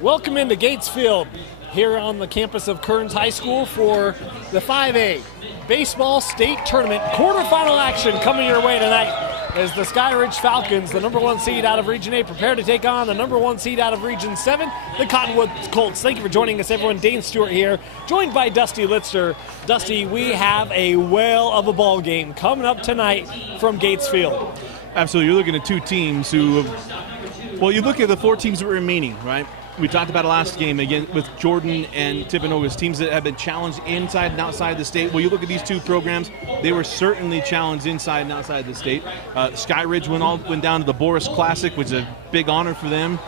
Welcome into Gatesfield here on the campus of Kearns High School for the 5A Baseball State Tournament quarterfinal action coming your way tonight as the Skyridge Falcons, the #1 seed out of Region 8, prepare to take on the #1 seed out of Region 7, the Cottonwood Colts. Thank you for joining us, everyone. Dane Stewart here, joined by Dusty Litster. Dusty, we have a whale of a ball game coming up tonight from Gatesfield. Absolutely. You're looking at two teams who, well, you look at the four teams that were remaining, right? We talked about it last game again with Jordan and Timpanogos, teams that have been challenged inside and outside the state. Well, you look at these two programs, they were certainly challenged inside and outside the state. Skyridge went down to the Boris Classic, which is a big honor for them.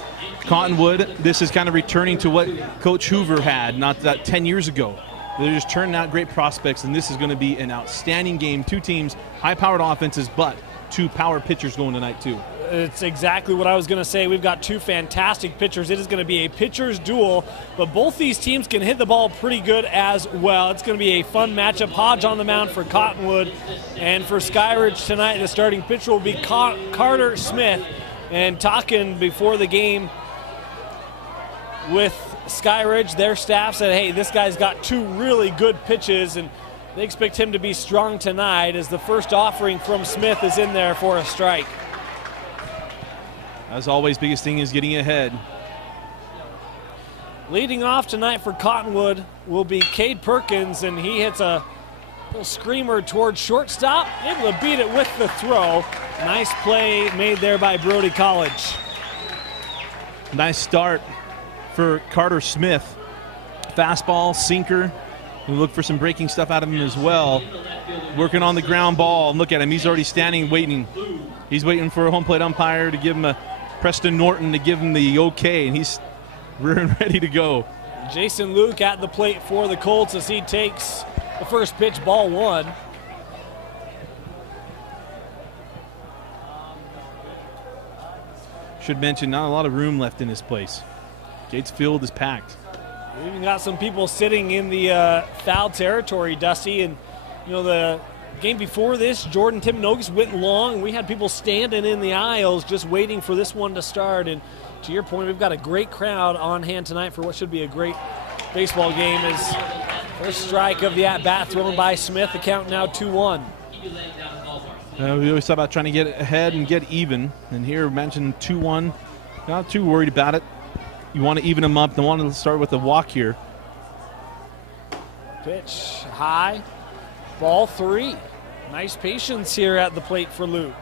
Cottonwood, this is kind of returning to what Coach Hoover had, not that 10 years ago. They're just turning out great prospects, and this is going to be an outstanding game. Two teams, high-powered offenses, but two power pitchers going tonight too. It's exactly what I was going to say. We've got two fantastic pitchers. It is going to be a pitcher's duel, but both these teams can hit the ball pretty good as well. It's going to be a fun matchup. Hodge on the mound for Cottonwood, and for Skyridge tonight, the starting pitcher will be Carter Smith. And talking before the game with Skyridge, their staff said, hey, this guy's got two really good pitches, and they expect him to be strong tonight as the first offering from Smith is in there for a strike. As always, biggest thing is getting ahead. Leading off tonight for Cottonwood will be Cade Perkins, and he hits a little screamer towards shortstop, able to beat it with the throw. Nice play made there by Brody College. Nice start for Carter Smith. Fastball, sinker. We look for some breaking stuff out of him as well. Working on the ground ball. And look at him. He's already standing, waiting. He's waiting for a home plate umpire to give him a Preston Norton to give him the okay, and he's ready to go. Jason Luke at the plate for the Colts as he takes the first pitch, ball one. Should mention, not a lot of room left in this place. Gatesfield is packed. We even got some people sitting in the foul territory, Dusty, and you know the game before this, Jordan Timpanogos went long, and we had people standing in the aisles just waiting for this one to start. And to your point, we've got a great crowd on hand tonight for what should be a great baseball game. As first strike of the at-bat thrown by Smith, the count now 2-1. We always thought about trying to get ahead and get even. And here, mentioned 2-1. Not too worried about it. You want to even them up. Don't want to start with a walk here. Pitch high. Ball three. Nice patience here at the plate for Luke.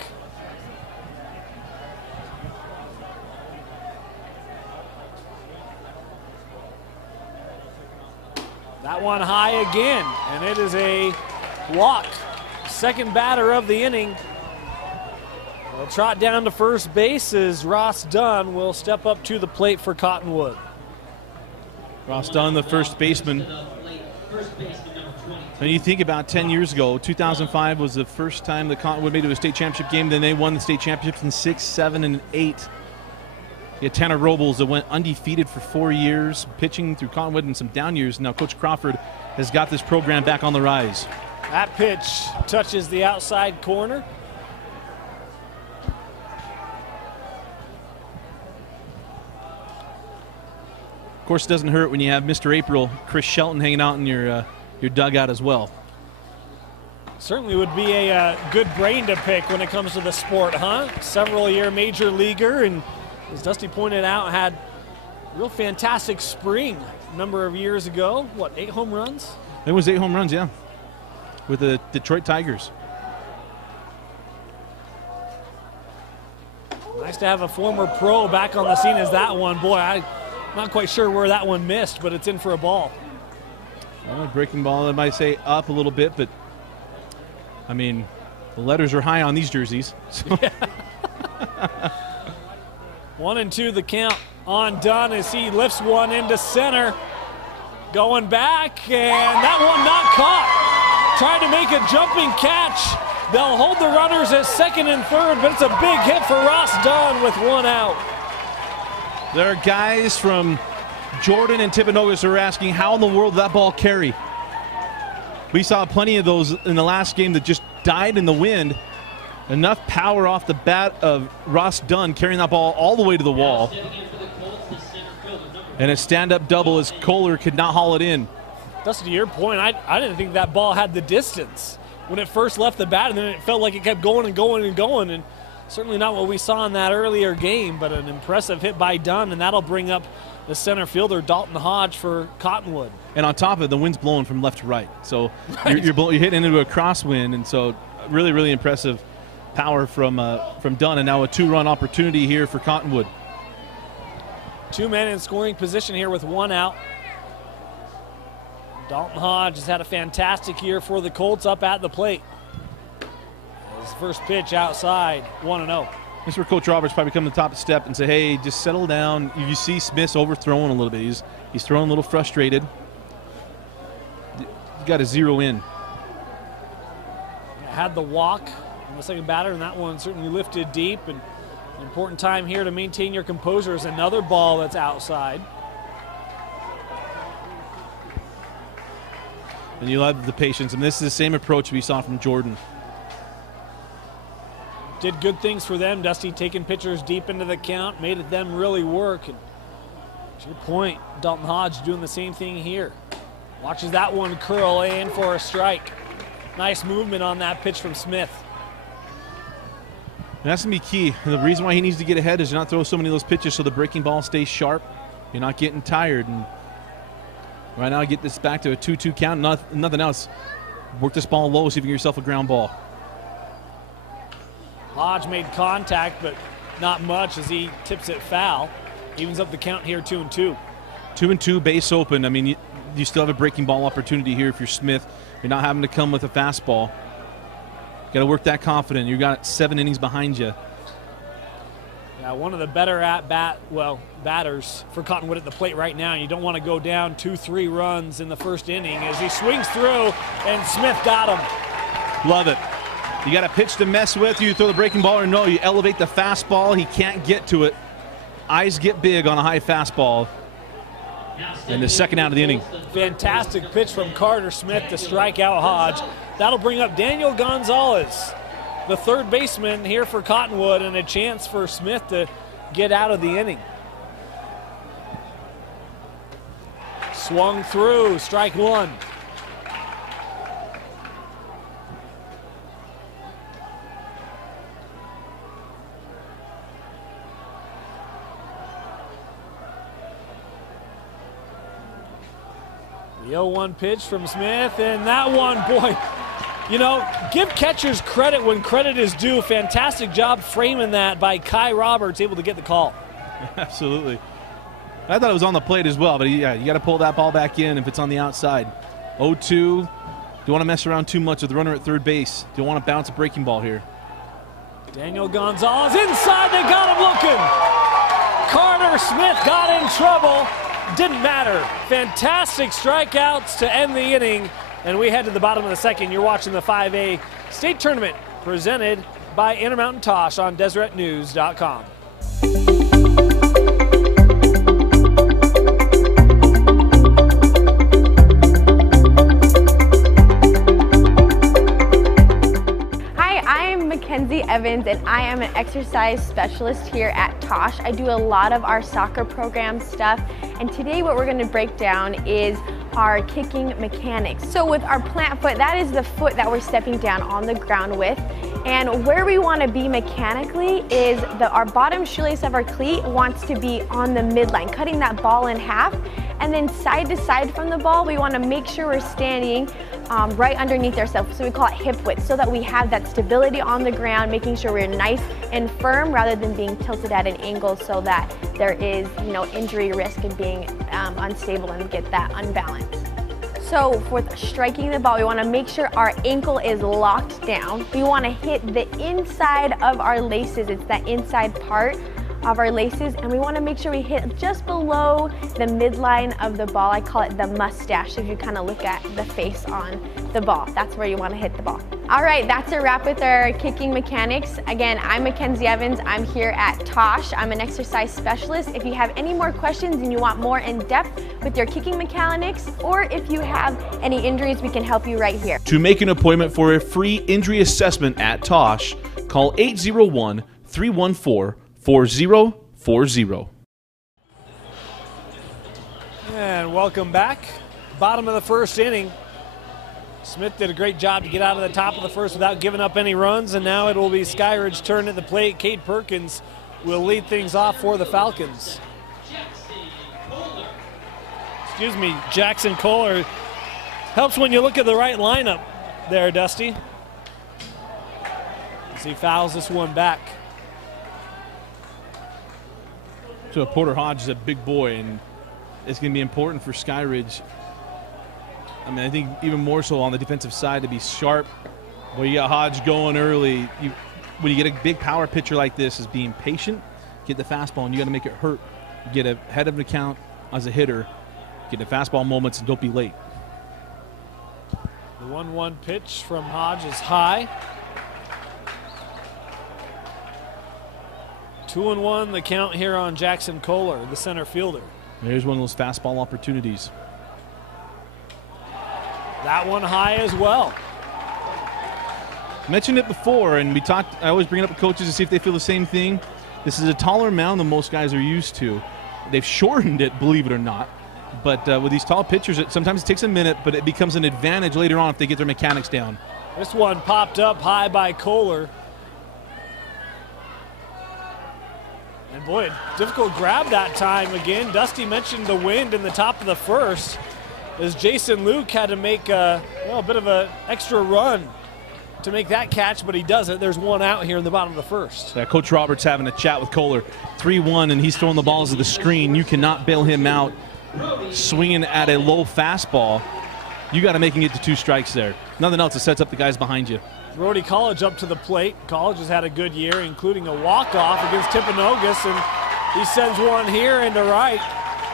That one high again, and it is a walk. Second batter of the inning. We'll trot down to first base as Ross Dunn will step up to the plate for Cottonwood. Ross Dunn, the first baseman. And you think about 10 years ago, 2005 was the first time the Cottonwood made it to a state championship game. Then they won the state championships in 6, 7, and 8. You had Tanner Robles that went undefeated for 4 years, pitching through Cottonwood and some down years. Now Coach Crawford has got this program back on the rise. That pitch touches the outside corner. Of course, it doesn't hurt when you have Mr. April, Chris Shelton, hanging out in your dugout as well. Certainly would be a good brain to pick when it comes to the sport, huh? Several-year major leaguer, and as Dusty pointed out, had a real fantastic spring a number of years ago. What, 8 home runs? It was 8 home runs, yeah, with the Detroit Tigers. Nice to have a former pro back on the scene as that one. Boy, I'm not quite sure where that one missed, but it's in for a ball. Well, breaking ball, I might say up a little bit, but I mean, the letters are high on these jerseys. So. Yeah. 1-2 the count on Dunn as he lifts one into center. Going back, and that one not caught. Trying to make a jumping catch. They'll hold the runners at second and third, but it's a big hit for Ross Dunn with one out. There are guys from Jordan and Timpanogos who are asking, how in the world did that ball carry? We saw plenty of those in the last game that just died in the wind. Enough power off the bat of Ross Dunn carrying that ball all the way to the wall. And a stand-up double as Kohler could not haul it in. Dustin, to your point, I didn't think that ball had the distance when it first left the bat, and then it felt like it kept going and going and going, and certainly not what we saw in that earlier game, but an impressive hit by Dunn, and that'll bring up the center fielder, Dalton Hodge, for Cottonwood. And on top of it, the wind's blowing from left to right, so right. You're hitting into a crosswind, and so really, really impressive power from Dunn, and now a two-run opportunity here for Cottonwood. 2 men in scoring position here with one out. Dalton Hodge has had a fantastic year for the Colts up at the plate. His first pitch outside, 1-0. This is where Coach Roberts probably come to the top of the step and say, hey, just settle down. You see Smith's overthrowing a little bit. He's throwing a little frustrated. You got to zero in. Had the walk on the second batter, and that one certainly lifted deep. And an important time here to maintain your composure is another ball that's outside. And you love the patience, and this is the same approach we saw from Jordan. Did good things for them, Dusty, taking pitchers deep into the count, made it them really work. And to your point, Dalton Hodge doing the same thing here. Watches that one curl in for a strike. Nice movement on that pitch from Smith. And that's going to be key. And the reason why he needs to get ahead is to not throw so many of those pitches so the breaking ball stays sharp. You're not getting tired. And right now, get this back to a 2-2 count. Nothing else. Work this ball low, see if you get yourself a ground ball. Hodge made contact, but not much as he tips it foul. Evens up the count here, 2-2. 2-2, base open. I mean, you still have a breaking ball opportunity here if you're Smith. You're not having to come with a fastball. Got to work that confident. You got 7 innings behind you. Yeah, one of the better batters for Cottonwood at the plate right now. You don't want to go down 2-3 runs in the first inning as he swings through, and Smith got him. Love it. You got a pitch to mess with. You throw the breaking ball or no, you elevate the fastball. He can't get to it. Eyes get big on a high fastball. And the second out of the inning. Fantastic pitch from Carter Smith to strike out Hodge. That'll bring up Daniel Gonzalez, the third baseman here for Cottonwood, and a chance for Smith to get out of the inning. Swung through, strike one. The 0-1 pitch from Smith, and that one, boy, you know, give catchers credit when credit is due. Fantastic job framing that by Kai Roberts, able to get the call. Absolutely. I thought it was on the plate as well, but yeah, you got to pull that ball back in if it's on the outside. 0-2. Do you want to mess around too much with the runner at third base? Do you want to bounce a breaking ball here? Daniel Gonzalez inside, they got him looking. Carter Smith got in trouble. Didn't matter. Fantastic strikeouts to end the inning. And we head to the bottom of the second. You're watching the 5A State Tournament presented by Intermountain Tosh on DeseretNews.com. Evans, and I am an exercise specialist here at Tosh. I do a lot of our soccer program stuff, and today what we're going to break down is our kicking mechanics. So with our plant foot, that is the foot that we're stepping down on the ground with, And where we want to be mechanically is our bottom shoelace of our cleat wants to be on the midline, cutting that ball in half. And then side to side from the ball, we want to make sure we're standing right underneath ourselves. So we call it hip width, so that we have that stability on the ground, making sure we're nice and firm rather than being tilted at an angle, so that there is, injury risk and being unstable and get that unbalanced. So for striking the ball, we want to make sure our ankle is locked down. We want to hit the inside of our laces. It's that inside part of our laces, and we want to make sure we hit just below the midline of the ball. I call it the mustache. If you kind of look at the face on the ball, that's where you want to hit the ball. All right, that's a wrap with our kicking mechanics. Again, I'm Mackenzie Evans. I'm here at Tosh. I'm an exercise specialist. If you have any more questions and you want more in depth with your kicking mechanics, or if you have any injuries, we can help you right here. To make an appointment for a free injury assessment at Tosh, call 801-314-4040. And welcome back. Bottom of the first inning. Smith did a great job to get out of the top of the first without giving up any runs, and now it will be Skyridge's turn at the plate. Kate Perkins will lead things off for the Falcons. Excuse me, Jackson Kohler. Helps when you look at the right lineup there, Dusty. As he fouls this one back. So Porter Hodge is a big boy, and it's going to be important for Skyridge. I mean, I think even more so on the defensive side to be sharp. Well, you got Hodge going early. When you get a big power pitcher like this, is being patient, get the fastball, and you got to make it hurt. Get ahead of an account as a hitter, get the fastball moments, and don't be late. The 1-1 pitch from Hodge is high. 2-1 the count here on Jackson Kohler, the center fielder. There's one of those fastball opportunities. That one high as well. Mentioned it before, and I always bring it up with coaches to see if they feel the same thing. This is a taller mound than most guys are used to. They've shortened it, believe it or not. But with these tall pitchers, sometimes it takes a minute, but it becomes an advantage later on if they get their mechanics down. This one popped up high by Kohler. And boy, difficult grab that time again. Dusty mentioned the wind in the top of the first, as Jason Luke had to make a bit of an extra run to make that catch, but he doesn't. There's one out here in the bottom of the first. Yeah, Coach Roberts having a chat with Kohler. 3-1, and he's throwing the balls to the screen. You cannot bail him out swinging at a low fastball. You got to make him get to 2 strikes there. Nothing else, it sets up the guys behind you. Brody College up to the plate. College has had a good year, including a walk-off against Timpanogos, and he sends one here into right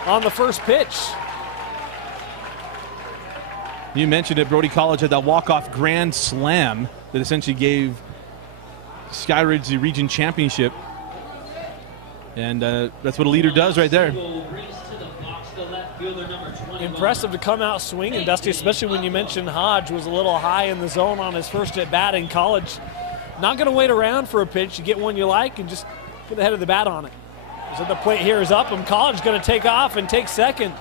on the first pitch. You mentioned it, Brody College had that walk-off grand slam that essentially gave Skyridge the region championship. And that's what a leader does right there. Impressive to come out swinging, Dusty, especially when you mentioned Hodge was a little high in the zone on his first at bat in College. Not going to wait around for a pitch. You get one you like and just get the head of the bat on it. So the plate here is up, and College going to take off and take second.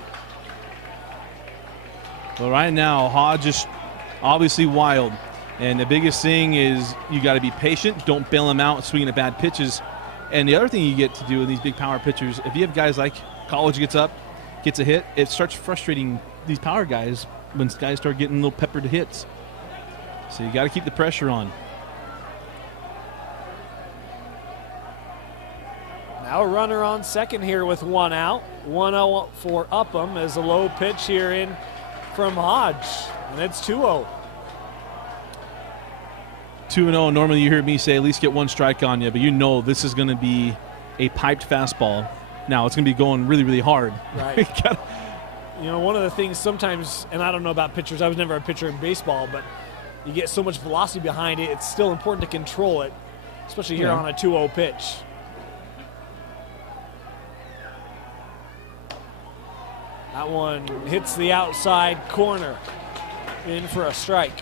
Well, right now, Hodge is obviously wild. And the biggest thing is you got to be patient. Don't bail him out swinging at bad pitches. And the other thing you get to do with these big power pitchers, if you have guys like College gets up, gets a hit, it starts frustrating these power guys when guys start getting little peppered hits. So you got to keep the pressure on. Now a runner on second here with one out. 1-0 for Upham as a low pitch here in from Hodge, and it's 2-0. 2-0, normally you hear me say at least get 1 strike on you, but you know this is going to be a piped fastball. Now it's going to be going really, really hard. Right. You know, one of the things sometimes, and I don't know about pitchers, I was never a pitcher in baseball, but you get so much velocity behind it, it's still important to control it, especially here on a 2-0 pitch. That one hits the outside corner, in for a strike.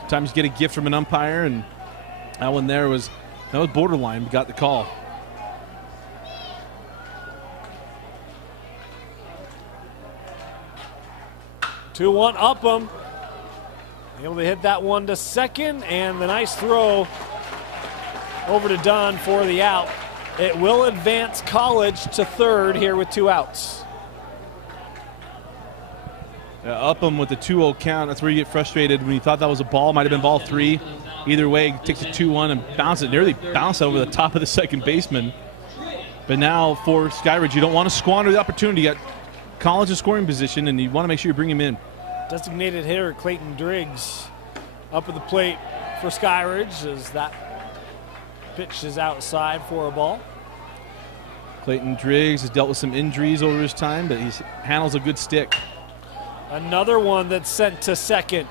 Sometimes you get a gift from an umpire, and that one there was borderline. We got the call. 2-1 Upham. Able to hit that one to second, and the nice throw over to Dunn for the out. It will advance College to third here with 2 outs. Upham with the 2-0 count. That's where you get frustrated when you thought that was a ball. Might have been ball 3. Either way, takes a 2-1 and nearly bounced over the top of the second baseman. But now for Skyridge, you don't want to squander the opportunity. You got College in scoring position, and you want to make sure you bring him in. Designated hitter Clayton Driggs up at the plate for Skyridge as that pitch is outside for a ball. Clayton Driggs has dealt with some injuries over his time, but he handles a good stick. Another one that's sent to second.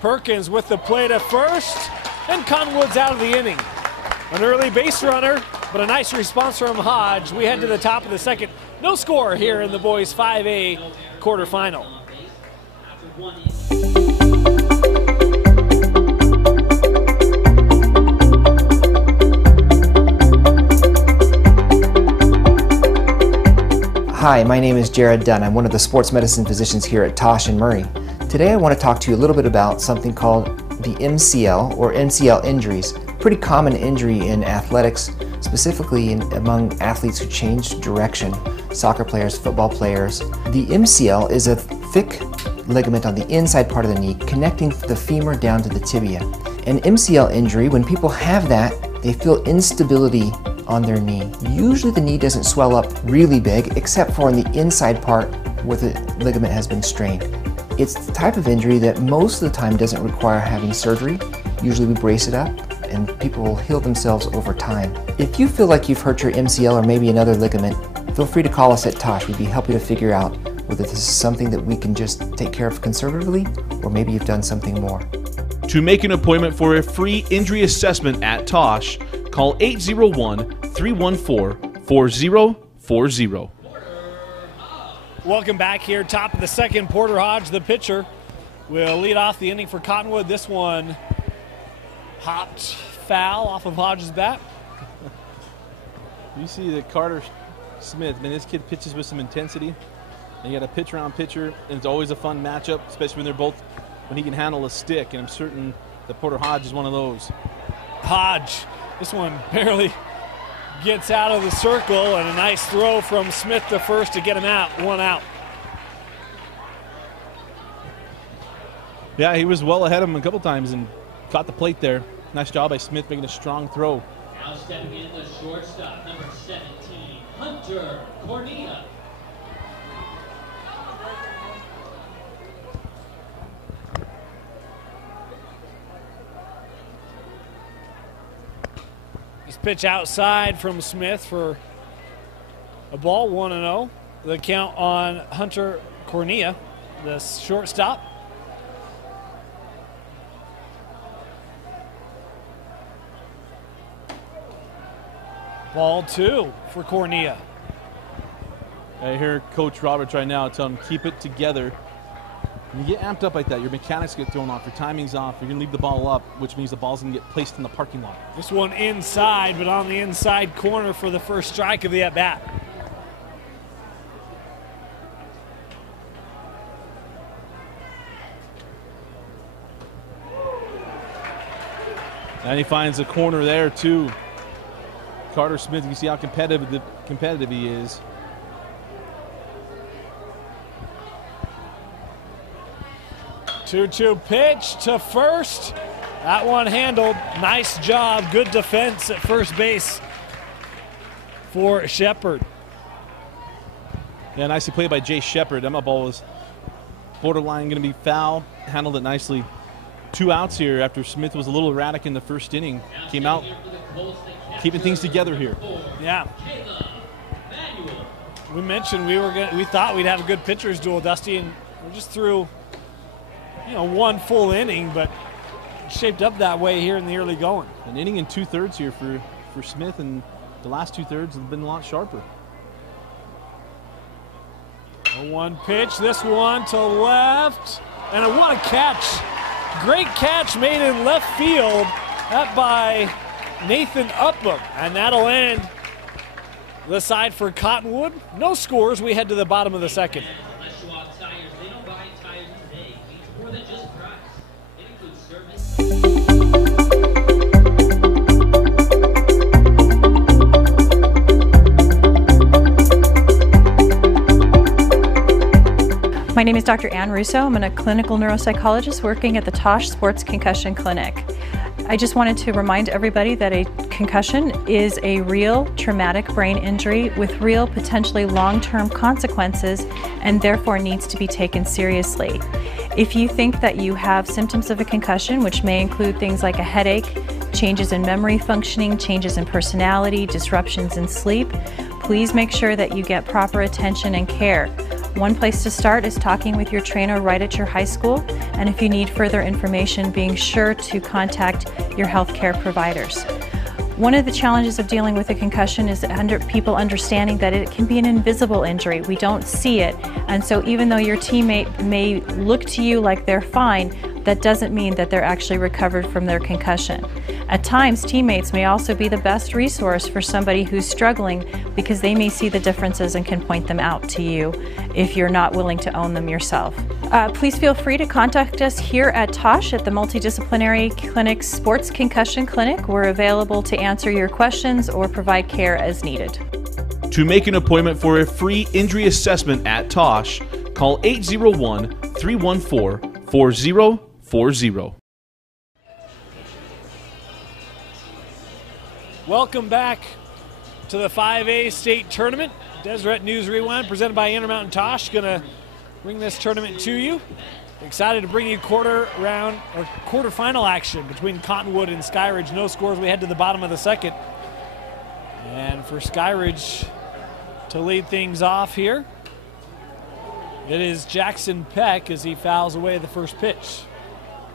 Perkins with the play to first, and Cottonwood's out of the inning. An early base runner, but a nice response from Hodge. We head to the top of the second. No score here in the boys' 5A quarterfinal. Hi, my name is Jared Dunn. I'm one of the sports medicine physicians here at Tosh and Murray. Today I want to talk to you a little bit about something called the MCL or MCL injuries. Pretty common injury in athletics, specifically among athletes who change direction, soccer players, football players. The MCL is a thick ligament on the inside part of the knee connecting the femur down to the tibia. An MCL injury, when people have that, they feel instability on their knee. Usually the knee doesn't swell up really big, except for in the inside part where the ligament has been strained. It's the type of injury that most of the time doesn't require having surgery. Usually we brace it up and people will heal themselves over time. If you feel like you've hurt your MCL or maybe another ligament, feel free to call us at Tosh. We'd be happy to figure out whether this is something that we can just take care of conservatively or maybe you've done something more. To make an appointment for a free injury assessment at Tosh, call 801-314-4040. Welcome back here, top of the second. Porter Hodge, the pitcher, will lead off the inning for Cottonwood. This one hopped foul off of Hodge's bat. You see that Carter Smith, man, this kid pitches with some intensity. And you got a pitch-around pitcher, and it's always a fun matchup, especially when he can handle a stick, and I'm certain that Porter Hodge is one of those. Hodge, this one barely gets out of the circle, and a nice throw from Smith to first to get him out, 1 out. Yeah, he was well ahead of him a couple times and caught the plate there. Nice job by Smith making a strong throw. Now stepping in the shortstop, number 17, Hunter Cornea. Pitch outside from Smith for a ball, 1-0. The count on Hunter Cornea, the shortstop. Ball 2 for Cornea. I hear Coach Roberts right now tell him, keep it together. When you get amped up like that, your mechanics get thrown off, your timing's off, you're going to leave the ball up, which means the ball's going to get placed in the parking lot. This one inside, but on the inside corner for the first strike of the at-bat. And he finds a corner there, too. Carter Smith, you can see how competitive he is. Two-two pitch to first. That one handled. Nice job. Good defense at first base for Sheppard. Yeah, nicely played by Jay Sheppard. That ball was borderline going to be foul. Handled it nicely. 2 outs here after Smith was a little erratic in the first inning. Came out keeping things together here. Yeah. We mentioned we thought we'd have a good pitcher's duel, Dusty, and we just threw one full inning, but it shaped up that way here in the early going. An inning and 2/3 here for Smith, and the last 2/3 have been a lot sharper. 1 pitch, this one to left, and what a catch. Great catch made in left field, that by Nathan Upham, and that'll end the side for Cottonwood. No scores, we head to the bottom of the second. My name is Dr. Ann Russo. I'm a clinical neuropsychologist working at the Tosh Sports Concussion Clinic. I just wanted to remind everybody that a concussion is a real traumatic brain injury with real, potentially long-term consequences, and therefore needs to be taken seriously. If you think that you have symptoms of a concussion, which may include things like a headache, changes in memory functioning, changes in personality, disruptions in sleep, please make sure that you get proper attention and care. One place to start is talking with your trainer right at your high school, and if you need further information, being sure to contact your healthcare providers. One of the challenges of dealing with a concussion is people understanding that it can be an invisible injury. We don't see it, and so even though your teammate may look to you like they're fine, that doesn't mean that they're actually recovered from their concussion. At times, teammates may also be the best resource for somebody who's struggling because they may see the differences and can point them out to you if you're not willing to own them yourself. Please feel free to contact us here at Tosh at the Multidisciplinary Clinic Sports Concussion Clinic. We're available to answer your questions or provide care as needed. To make an appointment for a free injury assessment at Tosh, call 801-314-4040. Welcome back to the 5A state tournament. Deseret News Rewind presented by Intermountain Tosh. Going to bring this tournament to you. Excited to bring you quarterfinal action between Cottonwood and Skyridge. No scores. We head to the bottom of the second. And for Skyridge to lead things off here, it is Jackson Peck as he fouls away the first pitch.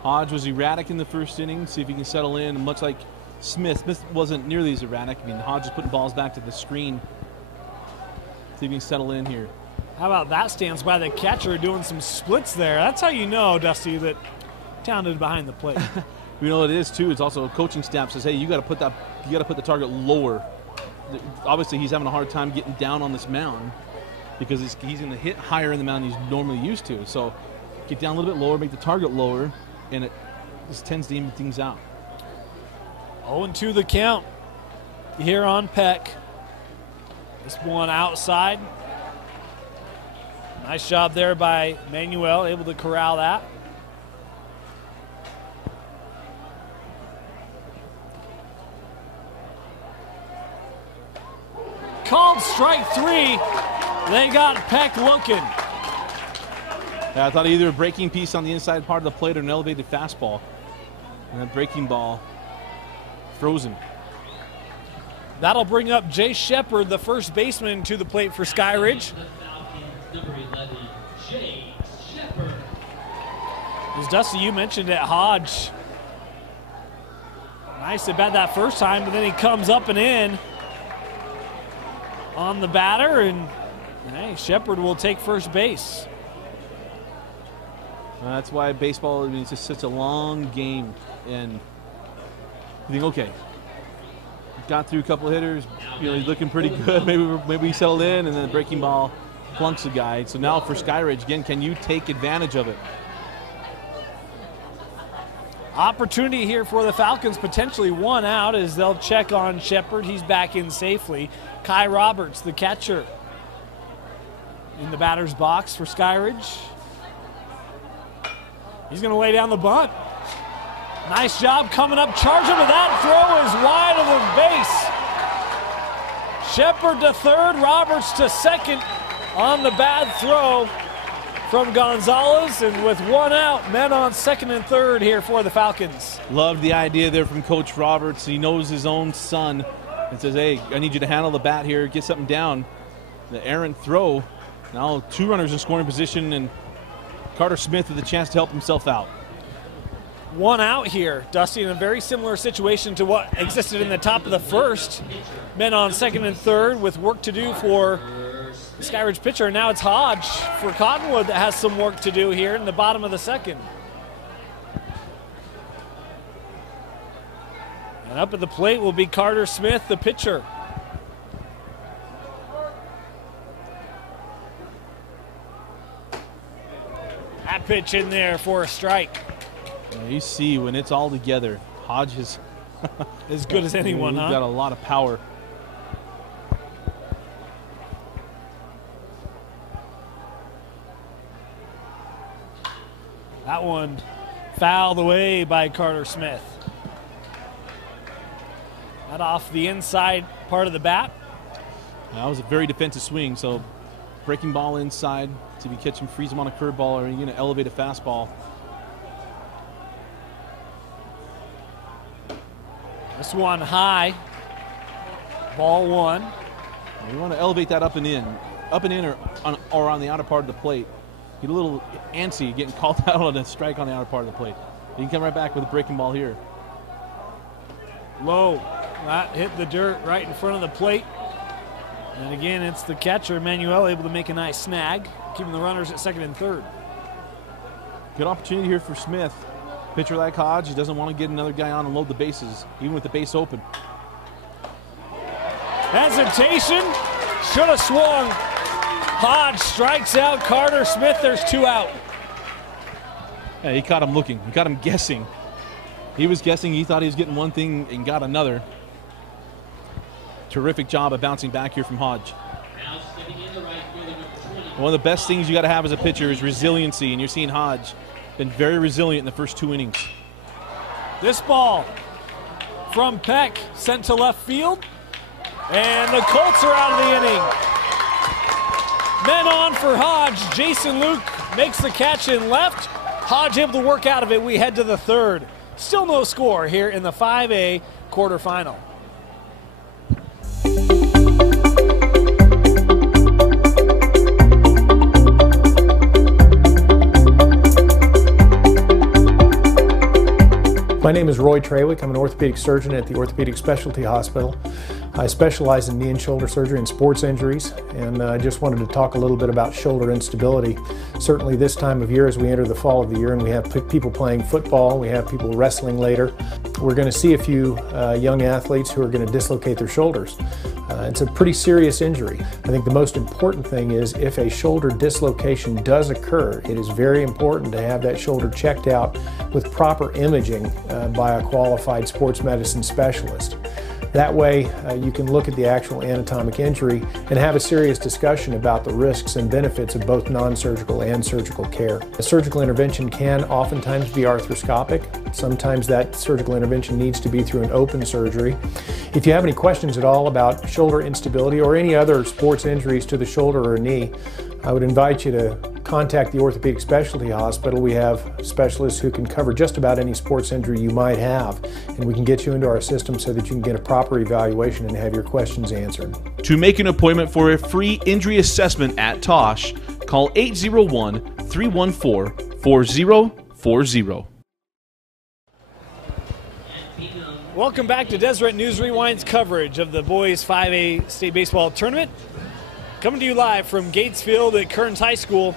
Hodge was erratic in the first inning. See if he can settle in. Much like Smith wasn't nearly as erratic. I mean, Hodge is putting balls back to the screen. See if he can settle in here. How about that stance by the catcher doing some splits there? That's how you know, Dusty, that talented behind the plate. You know what it is too. It's also a coaching staff says, hey, you got to put the target lower. Obviously, he's having a hard time getting down on this mound because he's going to hit higher in the mound than he's normally used to. So get down a little bit lower, make the target lower, and it just tends to even things out. 0-2 the count here on Peck. This one outside. Nice job there by Manuel, able to corral that. Called strike three. They got Peck looking. Yeah, I thought either a breaking piece on the inside part of the plate or an elevated fastball. And that breaking ball frozen. That'll bring up Jay Sheppard, the first baseman, to the plate for Skyridge. As Dusty, you mentioned it, Hodge. Nice at bat that first time, but then he comes up and in on the batter, and hey, Sheppard will take first base. That's why baseball is just such a long game, and you think, okay, got through a couple of hitters, he's looking pretty good. Maybe he settled in, and then the breaking ball plunks the guy. So now for Skyridge, again, can you take advantage of it? Opportunity here for the Falcons, potentially one out as they'll check on Sheppard. He's back in safely. Kai Roberts, the catcher, in the batter's box for Skyridge. He's going to lay down the bunt. Nice job coming up, charging, but that throw is wide of the base. Sheppard to third, Roberts to second on the bad throw from Gonzalez, and with one out, men on second and third here for the Falcons. Love the idea there from Coach Roberts. He knows his own son and says, hey, I need you to handle the bat here, get something down. The errant throw. Now 2 runners in scoring position, and Carter Smith with a chance to help himself out. One out here, Dusty, in a very similar situation to what existed in the top of the first. Men on second and third with work to do for the Skyridge pitcher. Now it's Hodge for Cottonwood that has some work to do here in the bottom of the second. And up at the plate will be Carter Smith, the pitcher. That pitch in there for a strike. Yeah, you see when it's all together, Hodge is as good as anyone, He's huh? got a lot of power. That one fouled away by Carter Smith. That off the inside part of the bat. That was a very defensive swing, so breaking ball inside to be catching, freeze him on a curveball, or you're going to elevate a fastball. This one high. Ball one. You want to elevate that up and in or on the outer part of the plate. Get a little antsy getting called out on a strike on the outer part of the plate. You can come right back with a breaking ball here. Low. That hit the dirt right in front of the plate. And again, it's the catcher, Mcl, able to make a nice snag, keeping the runners at second and third. Good opportunity here for Smith. Pitcher like Hodge, he doesn't want to get another guy on and load the bases, even with the base open. Hesitation. Should have swung. Hodge strikes out Carter Smith. There's 2 out. Yeah, he caught him looking. He caught him guessing. He was guessing. He thought he was getting one thing and got another. Terrific job of bouncing back here from Hodge. One of the best things you got to have as a pitcher is resiliency, and you're seeing Hodge been very resilient in the first 2 innings. This ball from Peck sent to left field, and the Colts are out of the inning. Men on for Hodge. Jason Luke makes the catch in left. Hodge able to work out of it. We head to the third. Still no score here in the 5A quarterfinal. My name is Roy Trawick. I'm an orthopedic surgeon at the Orthopedic Specialty Hospital. I specialize in knee and shoulder surgery and sports injuries, and I just wanted to talk a little bit about shoulder instability. Certainly this time of year, as we enter the fall of the year and we have people playing football, we have people wrestling later, we're going to see a few young athletes who are going to dislocate their shoulders. It's a pretty serious injury. I think the most important thing is if a shoulder dislocation does occur, it is very important to have that shoulder checked out with proper imaging by a qualified sports medicine specialist. That way you can look at the actual anatomic injury and have a serious discussion about the risks and benefits of both non-surgical and surgical care. A surgical intervention can oftentimes be arthroscopic. Sometimes that surgical intervention needs to be through an open surgery. If you have any questions at all about shoulder instability or any other sports injuries to the shoulder or knee, I would invite you to contact the Orthopedic Specialty Hospital. We have specialists who can cover just about any sports injury you might have, and we can get you into our system so that you can get a proper evaluation and have your questions answered. To make an appointment for a free injury assessment at Tosh, call 801-314-4040. Welcome back to Deseret News Rewind's coverage of the boys 5A state baseball tournament. Coming to you live from Gatesfield at Kearns High School.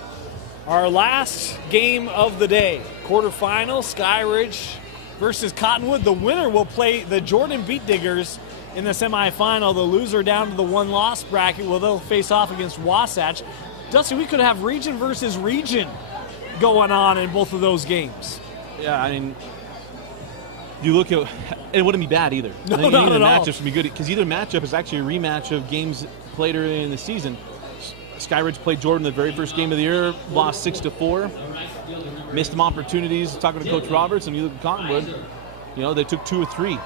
Our last game of the day, quarterfinal, Skyridge versus Cottonwood. The winner will play the Jordan Beat Diggers in the semifinal. The loser down to the one-loss bracket will they'll face off against Wasatch. Dusty, we could have region versus region going on in both of those games. Yeah, I mean, you look at it wouldn't be bad either. No, I think not either at all. matchups would be good because either matchup is actually a rematch of games played early in the season. Skyridge played Jordan the very first game of the year, lost 6-4, missed some opportunities. Talking to Coach Roberts, and you look at Cottonwood, you know, they took 2 or 3.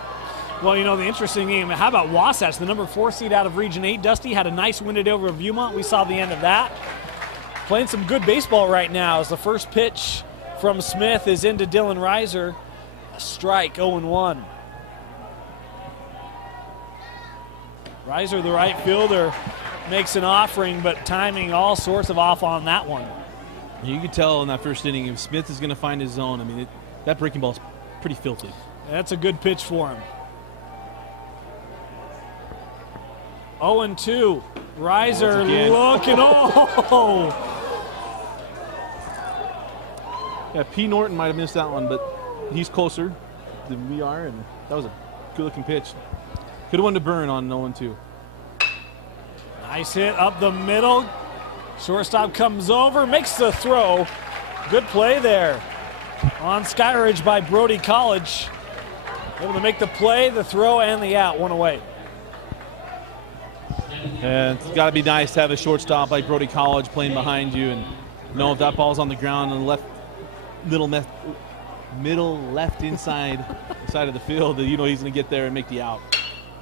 Well, you know, the interesting game, how about Wasatch, the number 4 seed out of Region 8? Dusty had a nice win today over Viewmont. We saw the end of that. Playing some good baseball right now as the first pitch from Smith is into Dylan Reiser. A strike, 0-1. Reiser, the right fielder, makes an offering, but timing all sorts of off on that one. You could tell in that first inning if Smith is going to find his zone. I mean, that breaking ball is pretty filthy. That's a good pitch for him. 0-2. Reiser looking. Oh! Yeah, P. Norton might have missed that one, but he's closer than we are, and that was a good-looking pitch. Could have won to Burn on 0-2. Nice hit up the middle. Shortstop comes over, makes the throw. Good play there on Skyridge by Brody College. Able to make the play, the throw, and the out. One away. And it's got to be nice to have a shortstop like Brody College playing behind you and know if that ball's on the ground and left middle left inside side of the field, you know he's going to get there and make the out.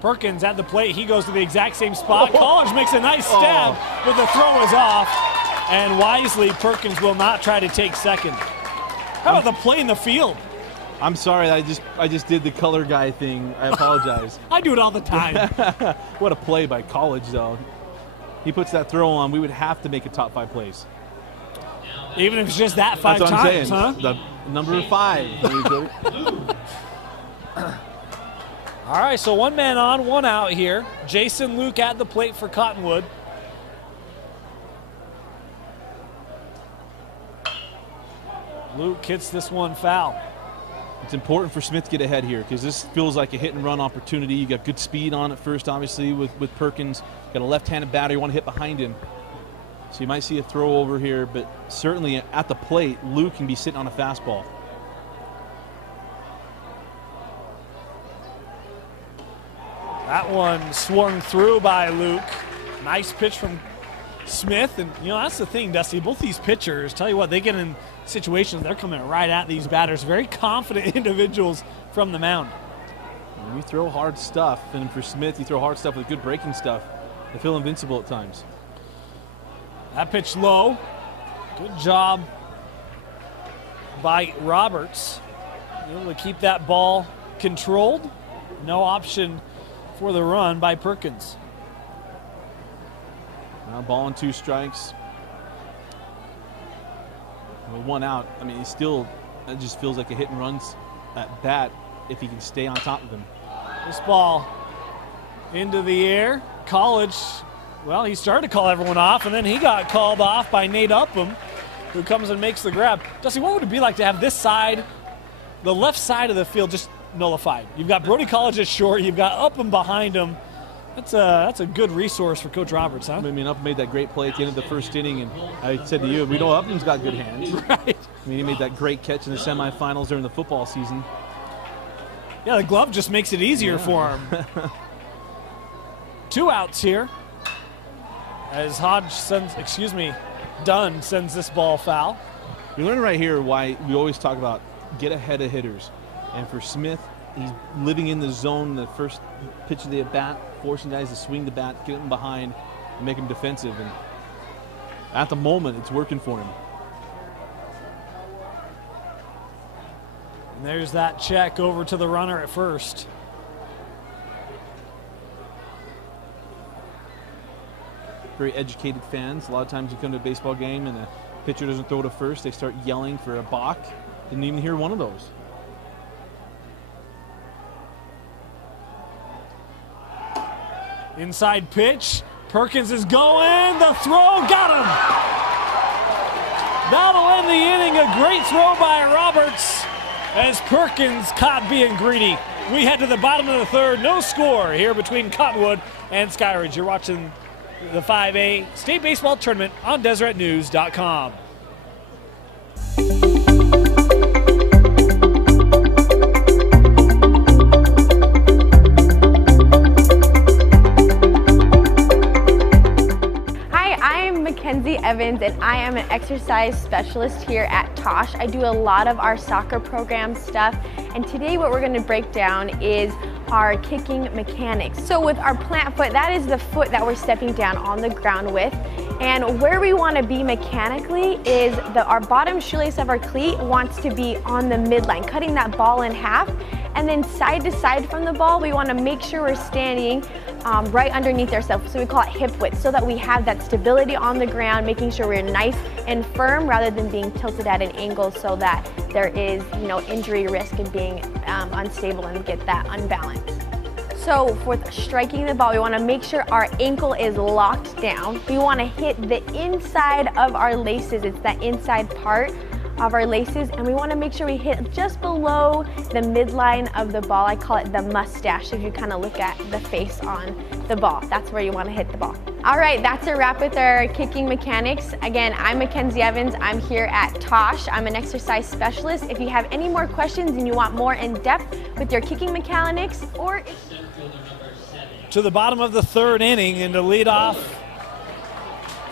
Perkins at the plate. He goes to the exact same spot. College makes a nice stab, but the throw is off. And wisely, Perkins will not try to take second. How about the play in the field? I'm sorry, I just did the color guy thing. I apologize. I do it all the time. What a play by College, though. He puts that throw on, we would have to make a top 5 plays. Even if it's just that 5 That's what times, I'm saying. huh? The number 5. All right, so 1 man on, 1 out here. Jason Luke at the plate for Cottonwood. Luke hits this one foul. It's important for Smith to get ahead here because this feels like a hit-and-run opportunity. You got good speed on it first, obviously, with Perkins. Got a left-handed batter. You want to hit behind him. So you might see a throw over here, but certainly at the plate, Luke can be sitting on a fastball. That one swung through by Luke. Nice pitch from Smith. And, you know, that's the thing, Dusty. Both these pitchers, tell you what, they get in situations, they're coming right at these batters. Very confident individuals from the mound. And you throw hard stuff, and for Smith, you throw hard stuff with good breaking stuff. They feel invincible at times. That pitch low. Good job by Roberts. Able to keep that ball controlled. No option for the run by Perkins. Now ball and 2 strikes. With 1 out, I mean, it just feels like a hit and runs at bat if he can stay on top of him. This ball into the air. College, well, he started to call everyone off, and then he got called off by Nate Upham, who comes and makes the grab. Dusty, what would it be like to have this side, the left side of the field, just nullified? You've got Brody College at short, you've got Upham behind him. That's a good resource for Coach Roberts, huh? I mean, Upham made that great play at the end of the first inning, and I said to you, we know Upham's got good hands. Right. I mean, he made that great catch in the semifinals during the football season. Yeah, the glove just makes it easier for him. 2 outs here as Dunn sends this ball foul. You're learning right here why we always talk about get ahead of hitters. And for Smith, he's living in the zone the first pitch of the at-bat, forcing guys to swing the bat, get him behind, and make him defensive. And at the moment, it's working for him. And there's that check over to the runner at first. Very educated fans. A lot of times you come to a baseball game and the pitcher doesn't throw to first, they start yelling for a balk. Didn't even hear one of those. Inside pitch. Perkins is going. The throw got him. That'll end the inning. A great throw by Roberts as Perkins caught being greedy. We head to the bottom of the 3rd. No score here between Cottonwood and Skyridge. You're watching the 5A State Baseball Tournament on DeseretNews.com. Evans, and I am an exercise specialist here at Tosh. I do a lot of our soccer program stuff, and today what we're going to break down is our kicking mechanics. So with our plant foot, that is the foot that we're stepping down on the ground with, and where we want to be mechanically is our bottom shoelace of our cleat wants to be on the midline, cutting that ball in half, and then side to side from the ball, we want to make sure we're standing right underneath ourselves, so we call it hip width, so that we have that stability on the ground, making sure we're nice and firm rather than being tilted at an angle so that there is, injury risk and being unstable and get that unbalanced. So for striking the ball, we want to make sure our ankle is locked down. We want to hit the inside of our laces. It's that inside part of our laces, and we want to make sure we hit just below the midline of the ball. I call it the mustache. If you kind of look at the face on the ball, that's where you want to hit the ball. All right, that's a wrap with our kicking mechanics. Again, I'm Mackenzie Evans. I'm here at Tosh. I'm an exercise specialist. If you have any more questions and you want more in depth with your kicking mechanics, or to the bottom of the 3rd inning, and to lead off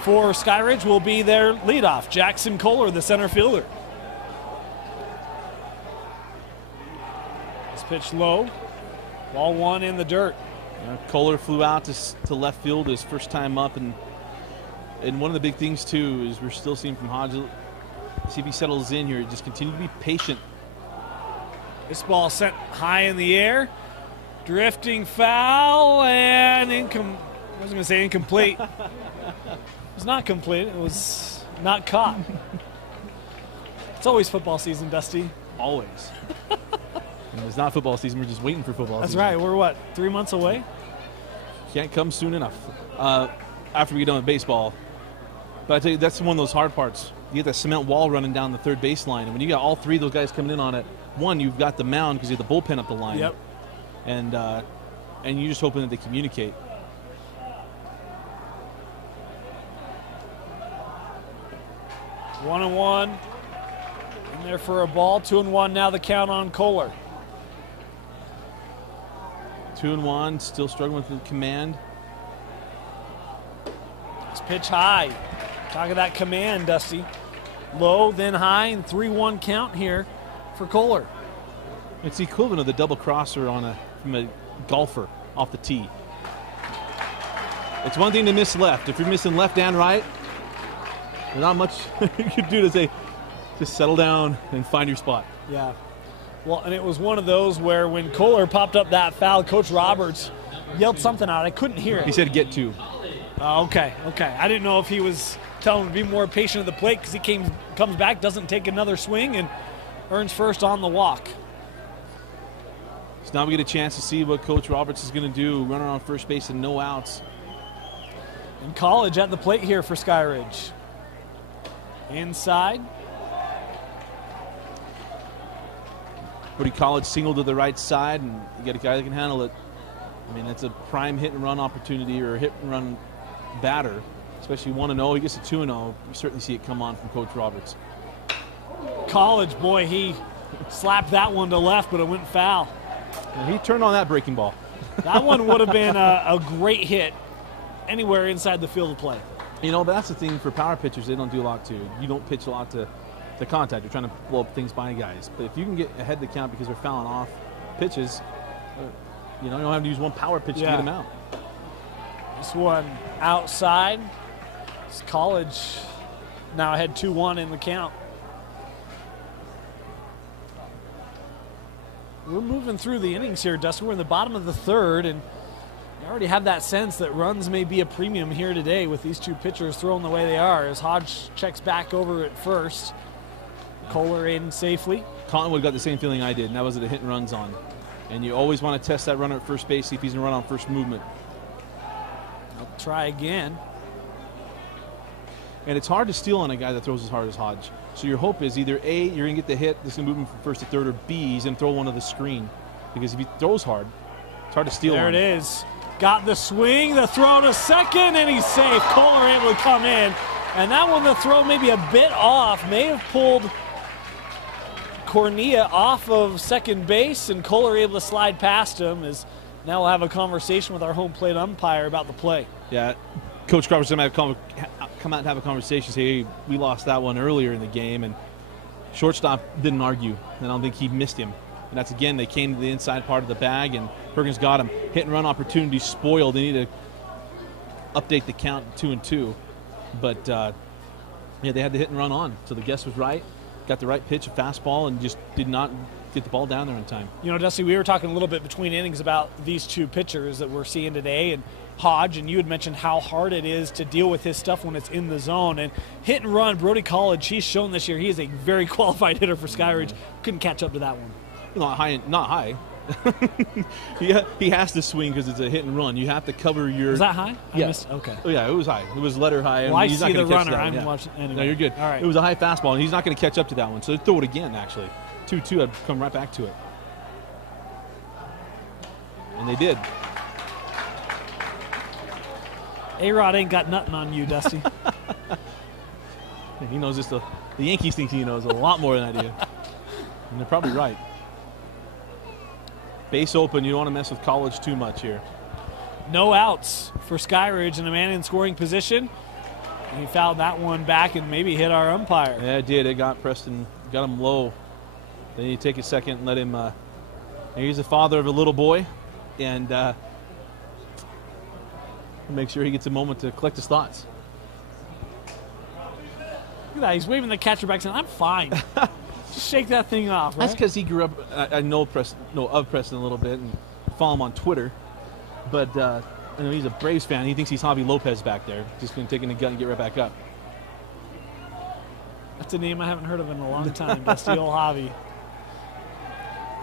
for Skyridge will be their leadoff, Jackson Kohler, the center fielder. Pitch low. Ball one in the dirt. Kohler flew out to left field his first time up, and one of the big things too is we're still seeing from Hodge. See if he settles in here. Just continue to be patient. This ball sent high in the air, drifting foul and I was going to say incomplete. It was not complete. It was not caught. It's always football season, Dusty. Always. And it's not football season. We're just waiting for football That's season. right. We're what, 3 months away? Can't come soon enough after we get done with baseball. But I tell you, that's one of those hard parts. You get that cement wall running down the third baseline, and when you got all three of those guys coming in on it, one, you've got the mound because you have the bullpen up the line. Yep. And you're just hoping that they communicate. One and one. In there for a ball. 2-1 now the count on Kohler. 2-1, still struggling with the command. This pitch high. Talk of that command, Dusty. Low, then high, and 3-1 count here for Kohler. It's the equivalent of the double crosser from a golfer off the tee. It's one thing to miss left. If you're missing left and right, there's not much you can do to say, just settle down and find your spot. Yeah. Well, and it was one of those where when Kohler popped up that foul, Coach Roberts yelled something out. I couldn't hear it. He said get to. Okay. I didn't know if he was telling him to be more patient at the plate because he comes back, doesn't take another swing, and earns first on the walk. So now we get a chance to see what Coach Roberts is going to do. Runner on first base and no outs. And College at the plate here for Skyridge. Inside. Brody College single to the right side, and you got a guy that can handle it. I mean, that's a prime hit and run opportunity or a hit and run batter, especially 1-0. He gets a 2-0. You certainly see it come on from Coach Roberts. College, boy, he slapped that one to left, but it went foul. And he turned on that breaking ball. That one would have been a great hit anywhere inside the field of play. You know, but that's the thing for power pitchers. They don't do a lot to. You don't pitch a lot to contact. You're trying to blow up things by guys. But if you can get ahead of the count because they're fouling off pitches, you don't have to use one power pitch to get them out. This one outside. This College now ahead 2-1 in the count. We're moving through the innings here, Dustin. We're in the bottom of the third, and you already have that sense that runs may be a premium here today with these two pitchers throwing the way they are. As Hodge checks back over at first, Kohler in safely. Cottonwood got the same feeling I did, and that was the hit and runs on. And you always want to test that runner at first base, see if he's going to run on first movement. I'll try again. And it's hard to steal on a guy that throws as hard as Hodge. So your hope is either A, you're going to get the hit that's going to move him from first to third, or B, he's going to throw one to the screen. Because if he throws hard, it's hard to steal on him. There it is. Got the swing, the throw to second, and he's safe. Kohler able to come in. And that one, the throw maybe a bit off, may have pulled Cornea off of second base, and Kohler able to slide past him. As now we'll have a conversation with our home plate umpire about the play. Yeah, Coach Robertson might have come out and have a conversation, say, hey, we lost that one earlier in the game, and shortstop didn't argue, and I don't think he missed him. And that's, again, they came to the inside part of the bag, and Perkins got him. Hit and run opportunity spoiled. They need to update the count 2-2. But, yeah, they had the hit and run on. So the guess was right, got the right pitch, a fastball, and just did not get the ball down there in time. You know, Dusty, we were talking a little bit between innings about these two pitchers that we're seeing today, and Hodge, and you had mentioned how hard it is to deal with his stuff when it's in the zone. And hit and run, Brody College, he's shown this year he is a very qualified hitter for Skyridge. Couldn't catch up to that one. Not high. He has to swing because it's a hit and run. You have to cover your. Was that high? Yes. Okay. Oh, yeah, it was high. It was letter high. Well, I he's see not the gonna catch runner. that. I'm Yeah. watching. Anyway. No, you're good. All right. It was a high fastball, and he's not going to catch up to that one. So throw it again, actually. 2-2, I'd come right back to it. And they did. A-Rod ain't got nothing on you, Dusty. He knows the Yankees think he knows a lot more than I do. And they're probably right. Base open, you don't want to mess with College too much here. No outs for Skyridge and a man in scoring position. And he fouled that one back and maybe hit our umpire. Yeah, it did. It got Preston, got him low. Then you take a second and let him He's the father of a little boy, and make sure he gets a moment to collect his thoughts. Look at that. He's waving the catcher back saying, I'm fine. Just shake that thing off, right? That's because he grew up, I know Preston a little bit and follow him on Twitter. But I know he's a Braves fan. He thinks he's Javi Lopez back there. Just going to take in the gut and get right back up. That's a name I haven't heard of in a long time. Dusty old Javi.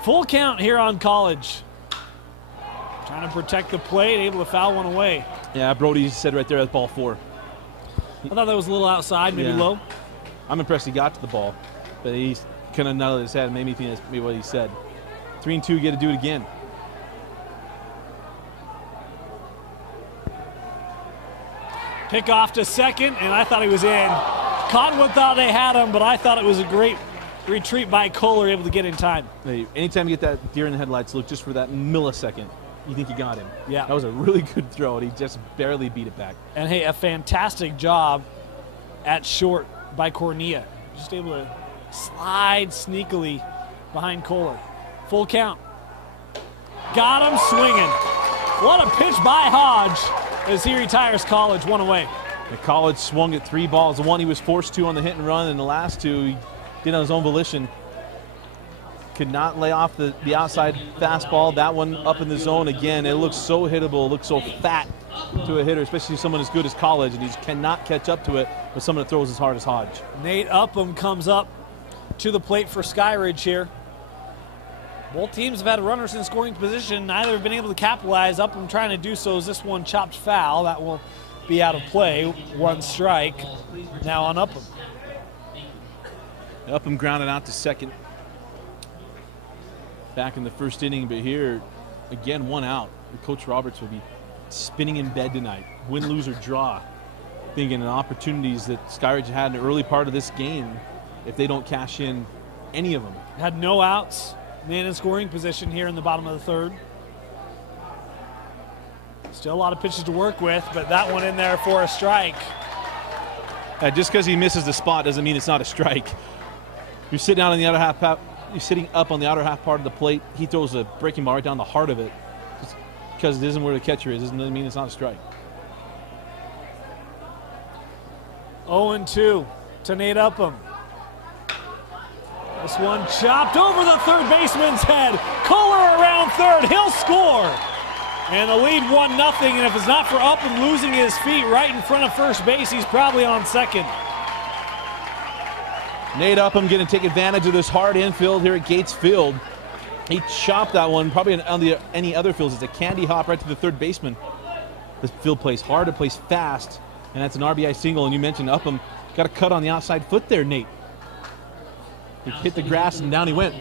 Full count here on College. Trying to protect the plate, able to foul one away. Yeah, Brody said right there, that's ball 4. I thought that was a little outside, maybe low. I'm impressed he got to the ball, but he's kind of nodded his head and made me think that's maybe what he said. 3-2, get to do it again. Pick off to second, and I thought he was in. Cottonwood thought they had him, but I thought it was a great retreat by Kohler, able to get in time. Hey, anytime you get that deer in the headlights look just for that millisecond, you think you got him. Yeah. That was a really good throw, and he just barely beat it back. And, hey, a fantastic job at short by Cornea. Just able to slide sneakily behind Kohler. Full count. Got him swinging. What a pitch by Hodge as he retires College, one away. The College swung at 3 balls. The one he was forced to on the hit and run, and the last 2 he did on his own volition. Could not lay off the outside fastball. That one up in the zone again. It looks so hittable. It looks so fat to a hitter, especially someone as good as College, and he just cannot catch up to it with someone that throws as hard as Hodge. Nate Upham comes up to the plate for Skyridge here. Both teams have had runners in scoring position. Neither have been able to capitalize. Upham trying to do so as this one chopped foul. That will be out of play. 1 strike now on Upham. Upham grounded out to second. Back in the first inning, but here, again, 1 out. Coach Roberts will be spinning in bed tonight. Win, lose, or draw. Thinking of opportunities that Skyridge had in the early part of this game if they don't cash in any of them. Had no outs. Man in scoring position here in the bottom of the third. Still a lot of pitches to work with, but that one in there for a strike. Just because he misses the spot doesn't mean it's not a strike. You're sitting out on the other half. You're sitting up on the outer half part of the plate. He throws a breaking ball right down the heart of it. Just because it isn't where the catcher is doesn't mean it's not a strike. 0-2 to Nate Upham. This one chopped over the third baseman's head. Kohler around third. He'll score. And the lead 1-0. And if it's not for Upham losing his feet right in front of first base, he's probably on second. Nate Upham going to take advantage of this hard infield here at Gates Field. He chopped that one. Probably on any other fields, it's a candy hop right to the third baseman. This field plays hard, it plays fast, and that's an RBI single. And you mentioned Upham got a cut on the outside foot there, Nate. He hit the grass and down he went.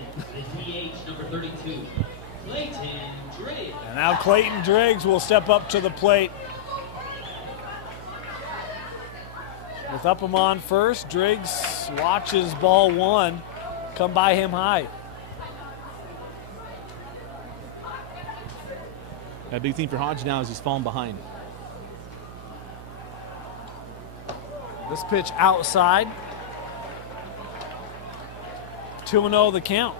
And now Clayton Driggs will step up to the plate. With Upham on first, Driggs watches ball 1 come by him high. A big thing for Hodge now is he's falling behind. This pitch outside. 2-0 the count.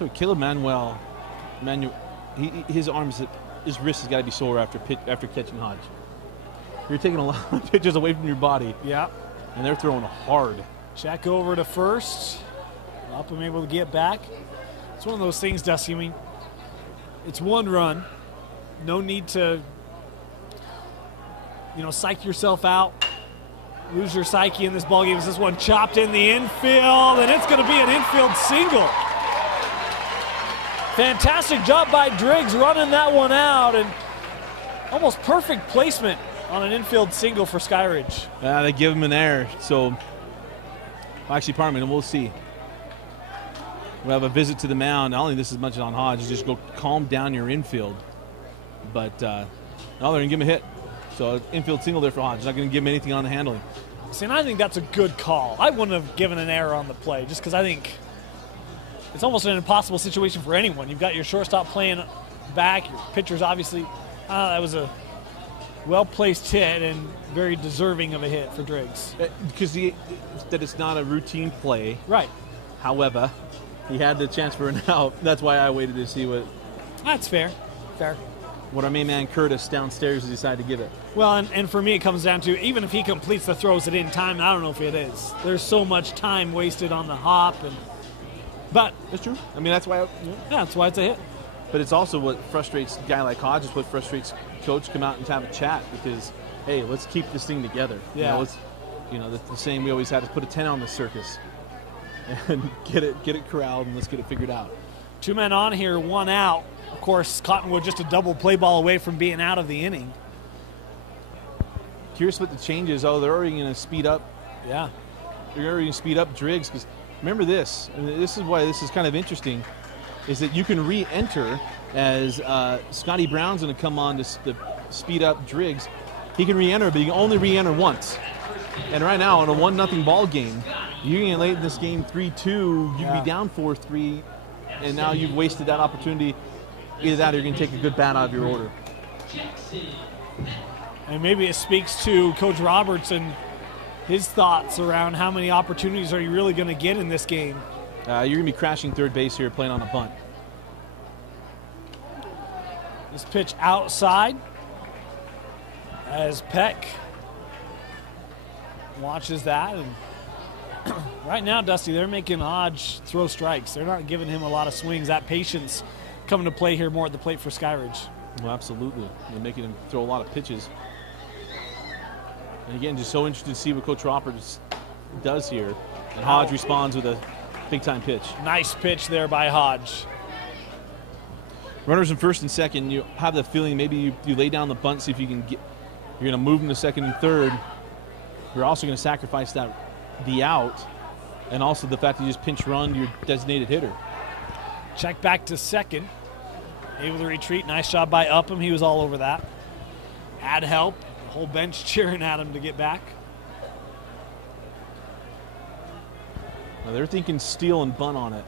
So Caleb Manuel, his arms, his wrist has got to be sore after catching Hodge. You're taking a lot of pitches away from your body. Yeah. And they're throwing hard. Check over to first. Upham able to get back. It's one of those things, Dusty. I mean, it's 1 run. No need to, psych yourself out. Lose your psyche in this ballgame. This one chopped in the infield, and it's going to be an infield single. Fantastic job by Driggs running that one out, and almost perfect placement on an infield single for Skyridge. Yeah, they give him an error. So, actually, pardon me, and we'll see. We'll have a visit to the mound. I don't think this is much on Hodge. Just go calm down your infield. But no, they're going to give him a hit. So, infield single there for Hodge. Not going to give him anything on the handling. See, and I think that's a good call. I wouldn't have given an error on the play just because I think it's almost an impossible situation for anyone. You've got your shortstop playing back. Your pitcher's obviously, that was a well-placed hit and very deserving of a hit for Driggs. Because that it's not a routine play. Right. However, he had the chance for an out. That's why I waited to see what That's fair. Fair. our main man Curtis downstairs decided to give it. Well, and for me, it comes down to even if he completes the throws it in time, I don't know if it is. There's so much time wasted on the hop, but That's true. I mean, that's why. yeah, that's why it's a hit. But it's also what frustrates a guy like Hodge. Is what frustrates coach come out and have a chat because, hey, let's keep this thing together. Yeah. The saying we always had is put a 10 on the circus and get it corralled and let's get it figured out. 2 men on here, 1 out. Of course, Cottonwood just a double play ball away from being out of the inning. Curious what the change is. Oh, they're already going to speed up. Yeah. They're already going to speed up Driggs because remember this, and this is why this is kind of interesting, is that you can re-enter as Scotty Brown's going to come on to speed up Driggs. He can re-enter, but he can only re-enter once. And right now, in a 1-0 ball game, you're getting late in this game 3-2, you can be down 4-3, and now you've wasted that opportunity. Either that or you're going to take a good bat out of your order. And maybe it speaks to Coach Roberts and his thoughts around how many opportunities are you really going to get in this game. You're going to be crashing third base here playing on a bunt. This pitch outside as Peck watches that. And right now, Dusty, they're making Hodge throw strikes. They're not giving him a lot of swings. That patience coming to play here more at the plate for Skyridge. Well, absolutely. They're making him throw a lot of pitches. And again, just so interested to see what Coach Roberts does here. And Hodge responds with a big-time pitch. Nice pitch there by Hodge. Runners in first and second, you have the feeling maybe you lay down the bunt, see if you can get. You're going to move them to second and third. You're also going to sacrifice the out, and also the fact that you just pinch run your designated hitter. Check back to second. Able to retreat. Nice job by Upham. He was all over that. Had help. The whole bench cheering at him to get back. Now they're thinking steal and bunt on it.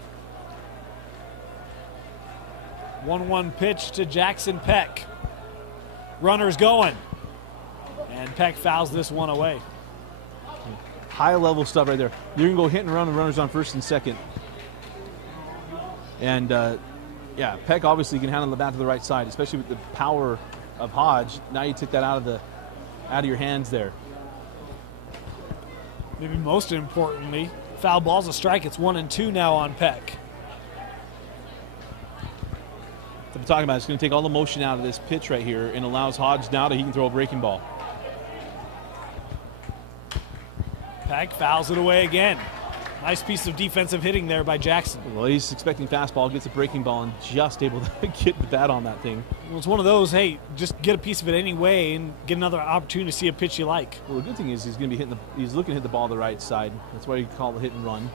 1-1 pitch to Jackson Peck. Runner's going. And Peck fouls this one away. High-level stuff right there. You're going to go hit and run the runners on first and second. And, Peck obviously can handle the bat to the right side, especially with the power of Hodge. Now you took that out of your hands there. Maybe most importantly, foul ball's a strike. It's 1-2 now on Peck. I'm talking about it's going to take all the motion out of this pitch right here and allows Hodge now he can throw a breaking ball. Peck fouls it away again. Nice piece of defensive hitting there by Jackson. Well, he's expecting fastball, gets a breaking ball, and just able to get the bat on that thing. Well, it's one of those, hey, just get a piece of it anyway and get another opportunity to see a pitch you like. Well, the good thing is he's going to be he's looking to hit the ball the right side. That's why you call it hit and run.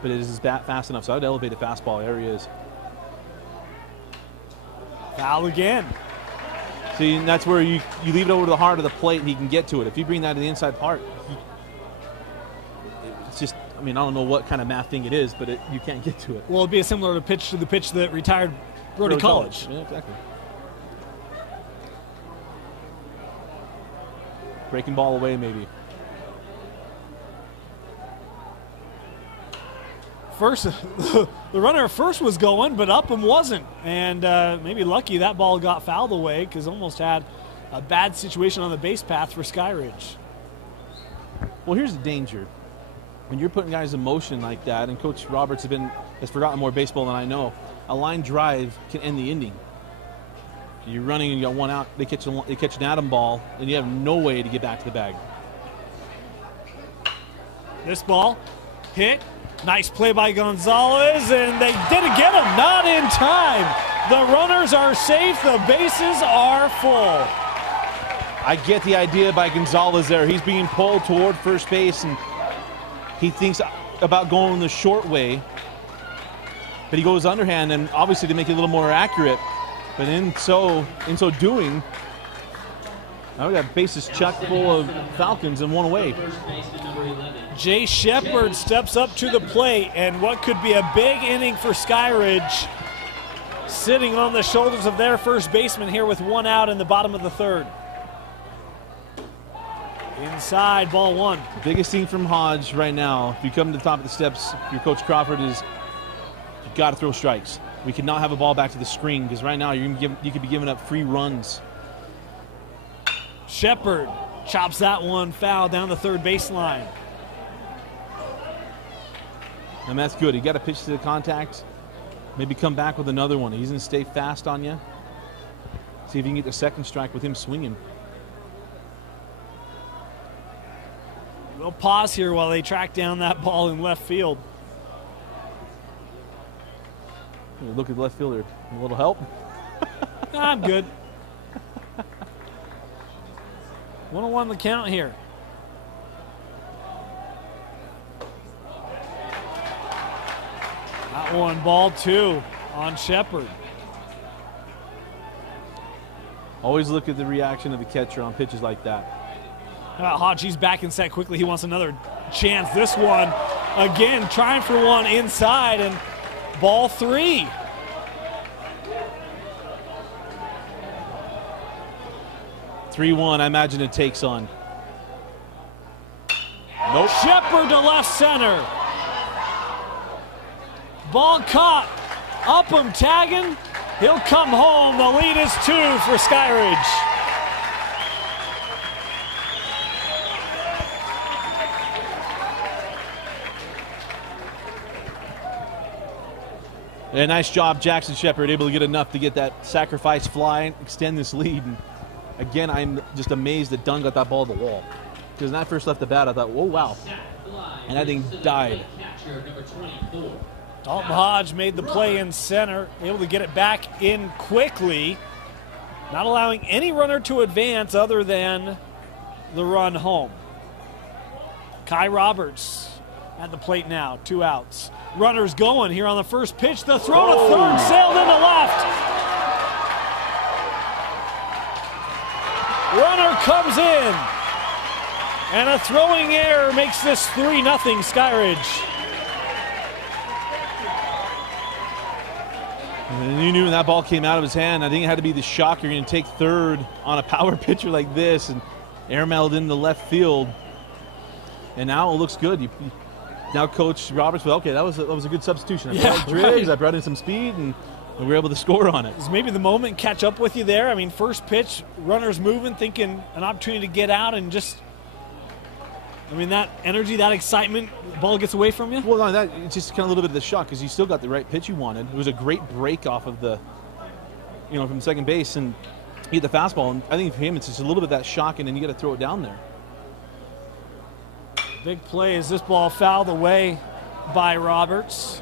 But is his bat fast enough? So I'd elevate a fastball. There he is. Foul again. See, and that's where you leave it over to the heart of the plate and he can get to it. If you bring that to the inside part, it's just, I mean, I don't know what kind of math thing it is, but you can't get to it. Well, it'd be a similar pitch to the pitch that retired Brody College. Yeah, exactly. Breaking ball away, maybe. First, the runner at first was going, but Upham wasn't. And maybe lucky that ball got fouled away because almost had a bad situation on the base path for Skyridge. Well, here's the danger. When you're putting guys in motion like that, and Coach Roberts has forgotten more baseball than I know, a line drive can end the inning. You're running and you got one out, they catch an atom ball, and you have no way to get back to the bag. This ball hit. Nice play by Gonzalez, and they didn't get him. Not in time. The runners are safe. The bases are full. I get the idea by Gonzalez there. He's being pulled toward first base, and he thinks about going the short way, but he goes underhand, and obviously to make it a little more accurate. But in so doing, now we got bases chucked full of Falcons and one away. Jay Sheppard steps up to the plate, and what could be a big inning for Skyridge, sitting on the shoulders of their first baseman here with one out in the bottom of the third. Inside, ball one. The biggest thing from Hodge right now, if you come to the top of the steps, your Coach Crawford, is you've got to throw strikes. We cannot have a ball back to the screen because right now you could be giving up free runs. Sheppard chops that one foul down the third baseline. And that's good. You got to pitch to the contact. Maybe come back with another one. He's going to stay fast on you. See if you can get the second strike with him swinging. We'll pause here while they track down that ball in left field. Look at the left fielder. A little help? I'm good. 1-1 the count here. That one, ball two on Sheppard. Always look at the reaction of the catcher on pitches like that. How about Hodge? He's back and set quickly. He wants another chance. This one, again, trying for one inside, and ball three. I imagine it takes on. Nope. Sheppard to left center. Ball caught. Upham tagging. He'll come home. The lead is 2 for Skyridge. Yeah, nice job, Jackson Sheppard, able to get enough to get that sacrifice fly and extend this lead. And again, I'm just amazed that Dunn got that ball to the wall. Because when I first left the bat, I thought, whoa, wow. And that thing died. Dalton Hodge made the play in center, able to get it back in quickly, not allowing any runner to advance other than the run home. Kai Roberts at the plate now, 2 outs. Runners going here on the first pitch. The throw to third, sailed into left. Runner comes in. And a throwing error makes this 3-0 Skyridge. And you knew when that ball came out of his hand, I think it had to be the shock. You're going to take third on a power pitcher like this and airmailed into left field. And now it looks good. Now Coach Roberts, well, okay, that was a good substitution. I brought Driggs, I brought in some speed, and we were able to score on it. Does maybe the moment catch up with you there? I mean, first pitch, runners moving, thinking an opportunity to get out, and just, I mean, that energy, that excitement, the ball gets away from you? Well, no, that it's just kind of a little bit of the shock because you still got the right pitch you wanted. It was a great break off of the, from second base, and he hit the fastball. And I think for him, it's just a little bit of that shock, and then you got to throw it down there. Big play as this ball fouled away by Roberts.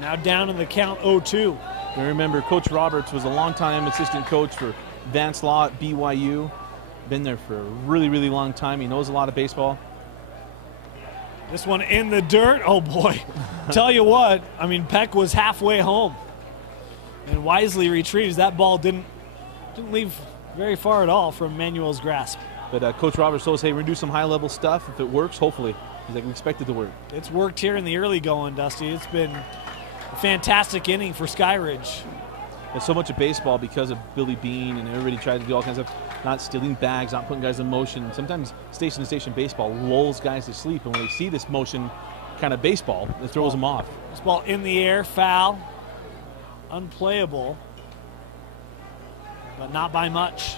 Now down in the count 0-2. And remember, Coach Roberts was a longtime assistant coach for Vance Law at BYU. Been there for a really, really long time. He knows a lot of baseball. This one in the dirt. Oh, boy. Tell you what, I mean, Peck was halfway home and wisely retrieves. That ball didn't leave very far at all from Manuel's grasp. But Coach Roberts told us, hey, we're going to do some high-level stuff. If it works, hopefully. He's like, we expect it to work. It's worked here in the early going, Dusty. It's been a fantastic inning for Skyridge. There's so much of baseball because of Billy Bean, and everybody tried to do all kinds of not stealing bags, not putting guys in motion. Sometimes station-to-station baseball lulls guys to sleep, and when they see this motion kind of baseball, it throws them off. This ball in the air, foul, unplayable, but not by much.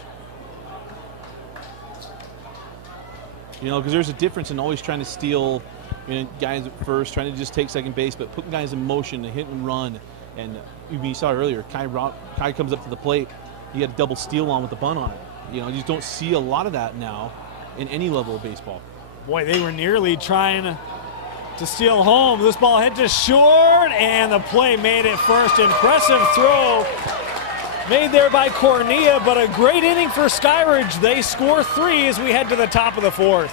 Because there's a difference in always trying to steal guys at first, trying to just take second base, but putting guys in motion to hit and run. And you saw earlier, Kai comes up to the plate. He had a double steal on with the bunt on it. You just don't see a lot of that now in any level of baseball. Boy, they were nearly trying to steal home. This ball hit just short, and the play made it first. Impressive throw made there by Cornea, but a great inning for Skyridge. They score 3 as we head to the top of the 4th.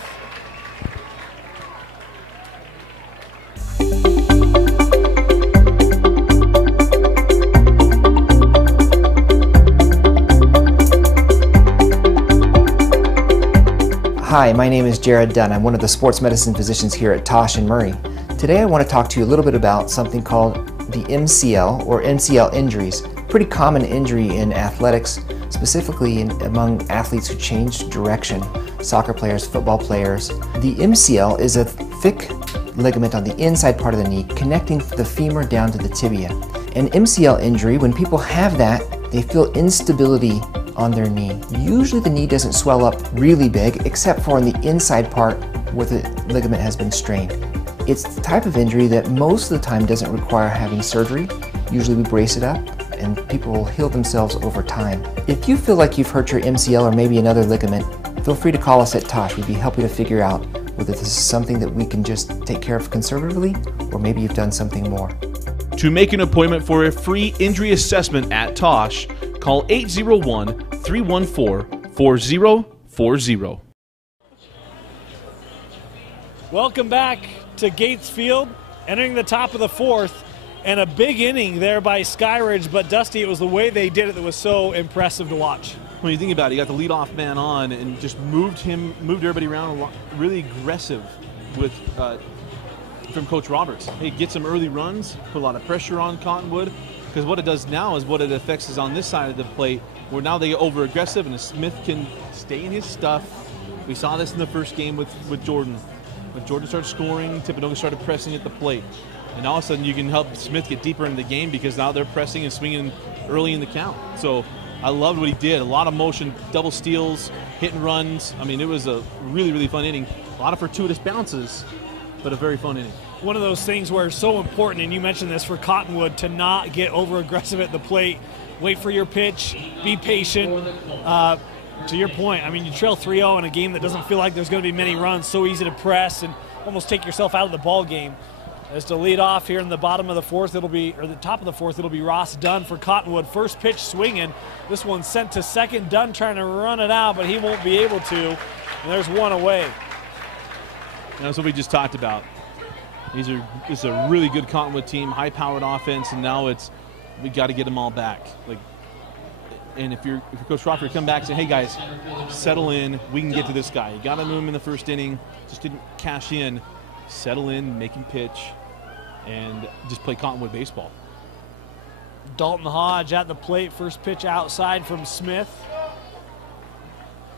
Hi, my name is Jared Dunn. I'm one of the sports medicine physicians here at Tosh and Murray. Today I want to talk to you a little bit about something called the MCL or Mcl Injuries. Pretty common injury in athletics, specifically among athletes who change direction, soccer players, football players. The MCL is a thick ligament on the inside part of the knee connecting the femur down to the tibia. An MCL injury, when people have that, they feel instability on their knee. Usually the knee doesn't swell up really big, except for on the inside part where the ligament has been strained. It's the type of injury that most of the time doesn't require having surgery. Usually we brace it up and people will heal themselves over time. If you feel like you've hurt your MCL or maybe another ligament, feel free to call us at Tosh. We'd be happy to figure out whether this is something that we can just take care of conservatively or maybe you've done something more. To make an appointment for a free injury assessment at Tosh, call 801-314-4040. Welcome back to Gates Field, entering the top of the fourth, and a big inning there by Skyridge, but Dusty, it was the way they did it that was so impressive to watch. When you think about it, you got the leadoff man on and just moved everybody around a lot, really aggressive with from Coach Roberts. Hey, get some early runs, put a lot of pressure on Cottonwood, because what it does now is what it affects is on this side of the plate, where now they get over aggressive and Smith can stay in his stuff. We saw this in the first game with Jordan. When Jordan started scoring, Timpanogos started pressing at the plate. And all of a sudden you can help Smith get deeper into the game because now they're pressing and swinging early in the count. So I loved what he did. A lot of motion, double steals, hit and runs. I mean, it was a really, really fun inning. A lot of fortuitous bounces, but a very fun inning. One of those things where it's so important, and you mentioned this for Cottonwood, to not get over-aggressive at the plate. Wait for your pitch, be patient. To your point, I mean, you trail 3-0 in a game that doesn't feel like there's going to be many runs, so easy to press and almost take yourself out of the ball game. As to lead off here in the bottom of the fourth, the top of the fourth, it'll be Ross Dunn for Cottonwood. First pitch swinging. This one sent to second. Dunn trying to run it out, but he won't be able to. And there's one away. And that's what we just talked about. This is a really good Cottonwood team, high-powered offense, and now we got to get them all back. And if you're Coach Rocker, come back and say, hey guys, settle in. We can get to this guy. You got to move him in the first inning. Just didn't cash in. Settle in, make him pitch, and just play Cottonwood baseball. Dalton Hodge at the plate. First pitch outside from Smith.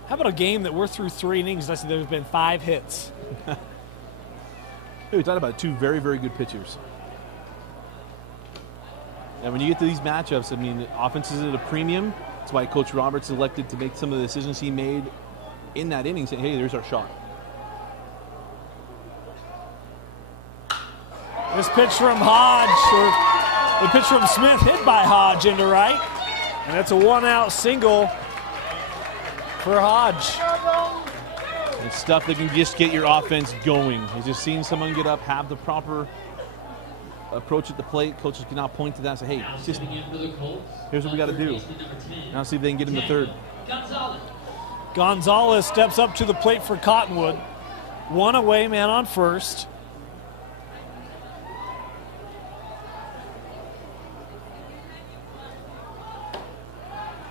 How about a game that we're through 3 innings? I see there's been 5 hits. We talked about 2 very, very good pitchers. And when you get to these matchups, I mean, the offense is at a premium. That's why Coach Roberts elected to make some of the decisions he made in that inning, saying, hey, there's our shot. This pitch from Hodge, or the pitch from Smith, hit by Hodge into right. And it's a 1-out single for Hodge. It's stuff that can just get your offense going. You're just seeing someone get up, have the proper approach at the plate. Coaches can now point to that and say, hey, here's what we got to do. Now see if they can get in the third. Gonzalez steps up to the plate for Cottonwood. 1 away, man on first.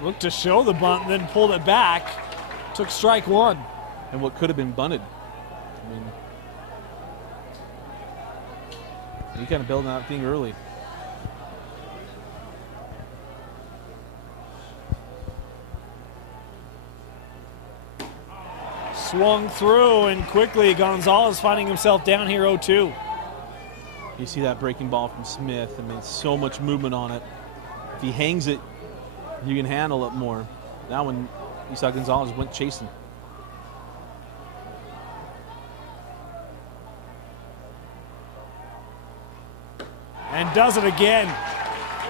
Looked to show the bunt, then pulled it back. Took strike 1. And what could have been bunted. I mean, he kind of building that thing early. Swung through, and quickly Gonzalez finding himself down here 0-2. You see that breaking ball from Smith. I mean, so much movement on it. If he hangs it, you can handle it more. That one, you saw Gonzalez went chasing. And does it again.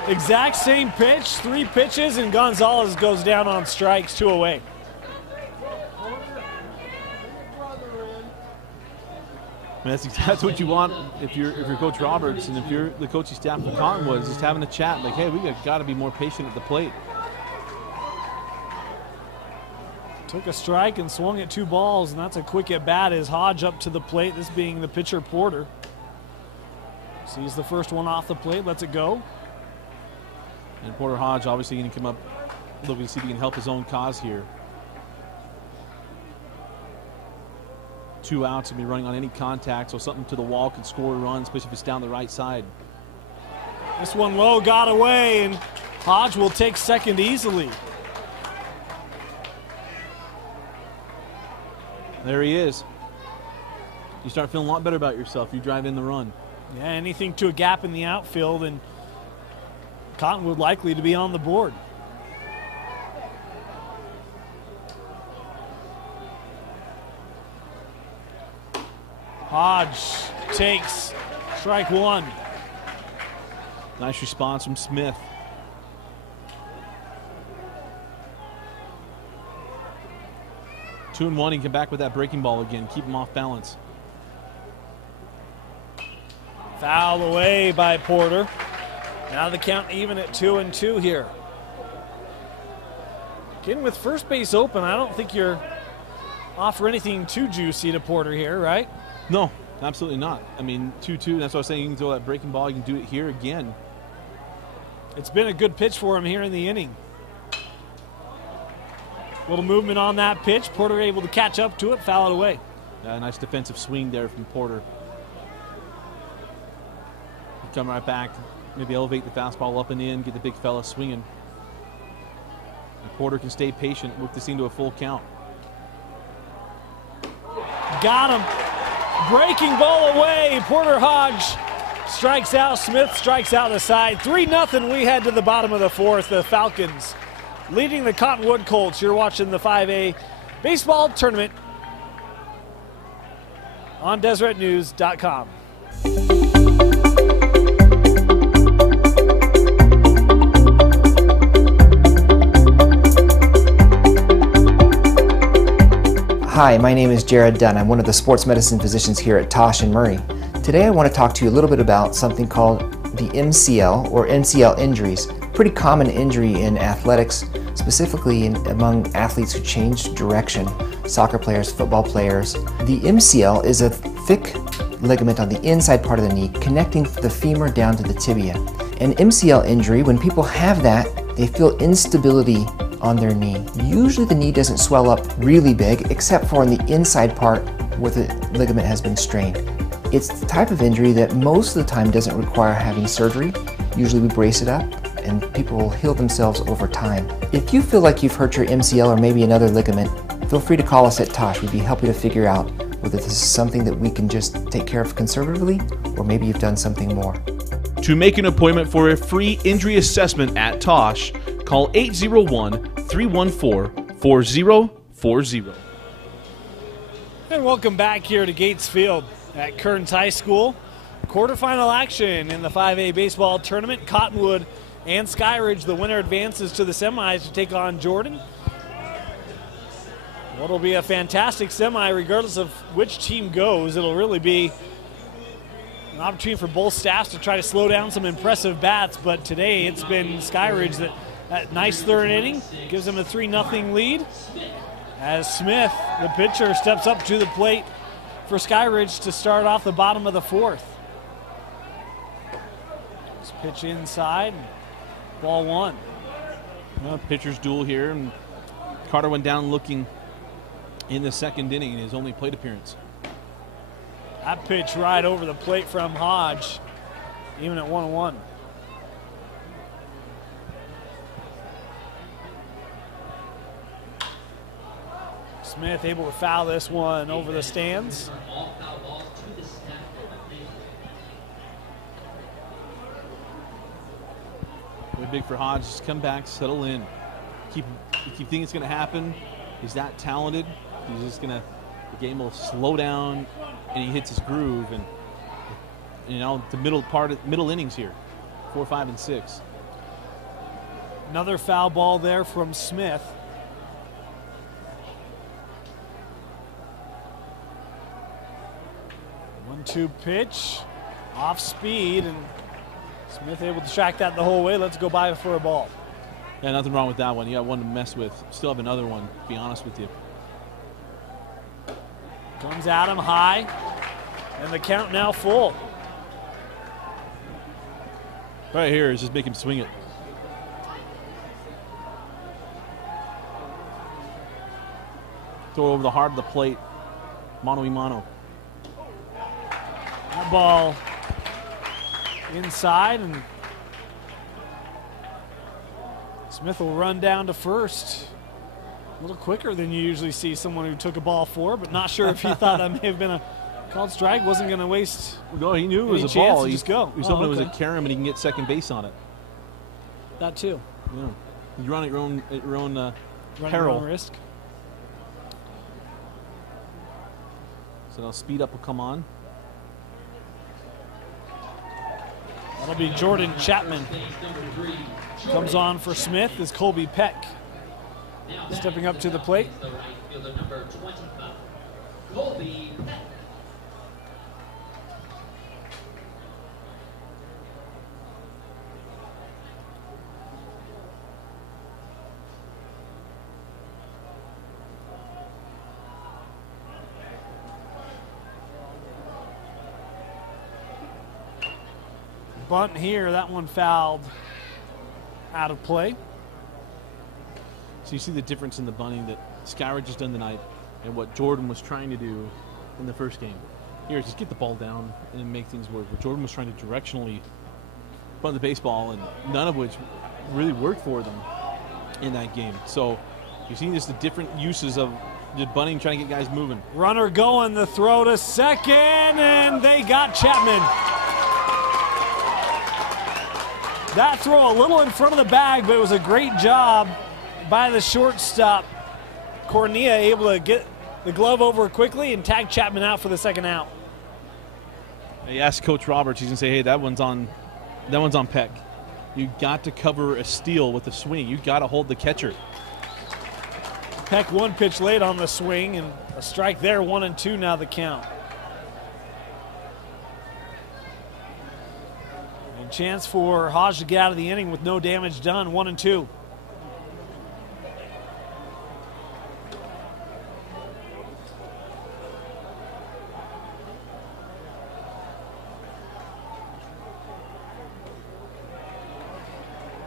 Exact same pitch, 3 pitches, and Gonzalez goes down on strikes, 2 away. I mean, that's what you want if you're Coach Roberts and if you're the coaching staff for Cottonwood, is just having a chat like, hey, we got to be more patient at the plate. Took a strike and swung at 2 balls, and that's a quick at bat as Hodge up to the plate, this being the pitcher Porter. Sees the first one off the plate, lets it go. And Porter Hodge obviously going to come up looking to see if he can help his own cause here. 2 outs and be running on any contact, so something to the wall can score a run, especially if it's down the right side. This one low got away, and Hodge will take second easily. There he is. You start feeling a lot better about yourself. You drive in the run. Yeah, anything to a gap in the outfield, and Cottonwood likely to be on the board. Hodge takes strike one. Nice response from Smith. Two and one, he can come back with that breaking ball again. Keep him off balance. Foul away by Porter. Now the count even at 2-2 here. Again, with first base open, I don't think you're offer anything too juicy to Porter here, right? No, absolutely not. I mean, 2-2, that's what I was saying. You can throw that breaking ball. You can do it here again. It's been a good pitch for him here in the inning. Little movement on that pitch. Porter able to catch up to it, foul it away. Nice defensive swing there from Porter. Come right back, maybe elevate the fastball up and in, get the big fella swinging. And Porter can stay patient, work this into a full count. Got him. Breaking ball away. Porter Hodge strikes out. Smith strikes out the side. 3-0 we head to the bottom of the fourth. The Falcons leading the Cottonwood Colts. You're watching the 5A baseball tournament on DeseretNews.com. Hi, my name is Jared Dunn. I'm one of the sports medicine physicians here at Tosh and Murray. Today I want to talk to you a little bit about something called the MCL or Mcl Injuries. Pretty common injury in athletics, specifically among athletes who change direction, soccer players, football players. The MCL is a thick ligament on the inside part of the knee connecting the femur down to the tibia. An MCL injury, when people have that, they feel instability on their knee. Usually the knee doesn't swell up really big, except for on the inside part where the ligament has been strained. It's the type of injury that most of the time doesn't require having surgery. Usually we brace it up and people will heal themselves over time. If you feel like you've hurt your MCL or maybe another ligament, feel free to call us at Tosh. We'd be happy to figure out whether this is something that we can just take care of conservatively or maybe you've done something more. To make an appointment for a free injury assessment at Tosh, call 801-314-4040. And welcome back here to Gates Field at Kearns High School. Quarterfinal action in the 5A baseball tournament. Cottonwood and Skyridge, the winner advances to the semis to take on Jordan. What'll be a fantastic semi regardless of which team goes. It'll really be an opportunity for both staffs to try to slow down some impressive bats, but today it's been Skyridge that nice third inning gives them a 3-0 lead as Smith, the pitcher, steps up to the plate for Skyridge to start off the bottom of the fourth. This pitch inside, ball one. Well, pitcher's duel here, and Carter went down looking in the second inning in his only plate appearance. That pitch right over the plate from Hodge, even at 1-1. Smith able to foul this one over the stands. Way big for Hodge. Just come back, settle in. You keep thinking it's going to happen. He's that talented. He's just going to, the game will slow down and he hits his groove. And you know, the middle innings here, 4, 5, and 6. Another foul ball there from Smith. One-two pitch, off speed, and Smith able to track that the whole way. Let's go by for a ball. Yeah, nothing wrong with that one. You got one to mess with. Still have another one, to be honest with you. Comes at him high, and the count now full. Right here is just make him swing it. Throw over the heart of the plate. Mano-y-mano. That ball inside, and Smith will run down to first. A little quicker than you usually see someone who took a ball for, but not sure if he thought that may have been a called strike. Wasn't going to waste. No, he knew it was a ball. Just go. He was hoping it was a carom and he can get second base on it. That too. Yeah. You run at your own Run peril. your own risk. So now speed up will come on. That'll be Jordan Chapman. Comes on for Smith is Colby Peck. Stepping up to the plate. The right fielder, number 25, Colby Peck. Bunt here, that one fouled out of play. So you see the difference in the bunting that Skyridge has done tonight and what Jordan was trying to do in the first game. Here, just get the ball down and make things work. But Jordan was trying to directionally bunt the baseball, and none of which really worked for them in that game. So you've seen just the different uses of the bunting, trying to get guys moving. Runner going, the throw to second, and they got Chapman. That throw a little in front of the bag, but it was a great job by the shortstop. Cornea able to get the glove over quickly and tag Chapman out for the second out. He asked Coach Roberts, he's going to say, hey, that one's on Peck. You got to cover a steal with a swing. You got to hold the catcher. Peck one pitch late on the swing, and a strike there, 1-2 now the count. And chance for Hodge to get out of the inning with no damage done, 1-2.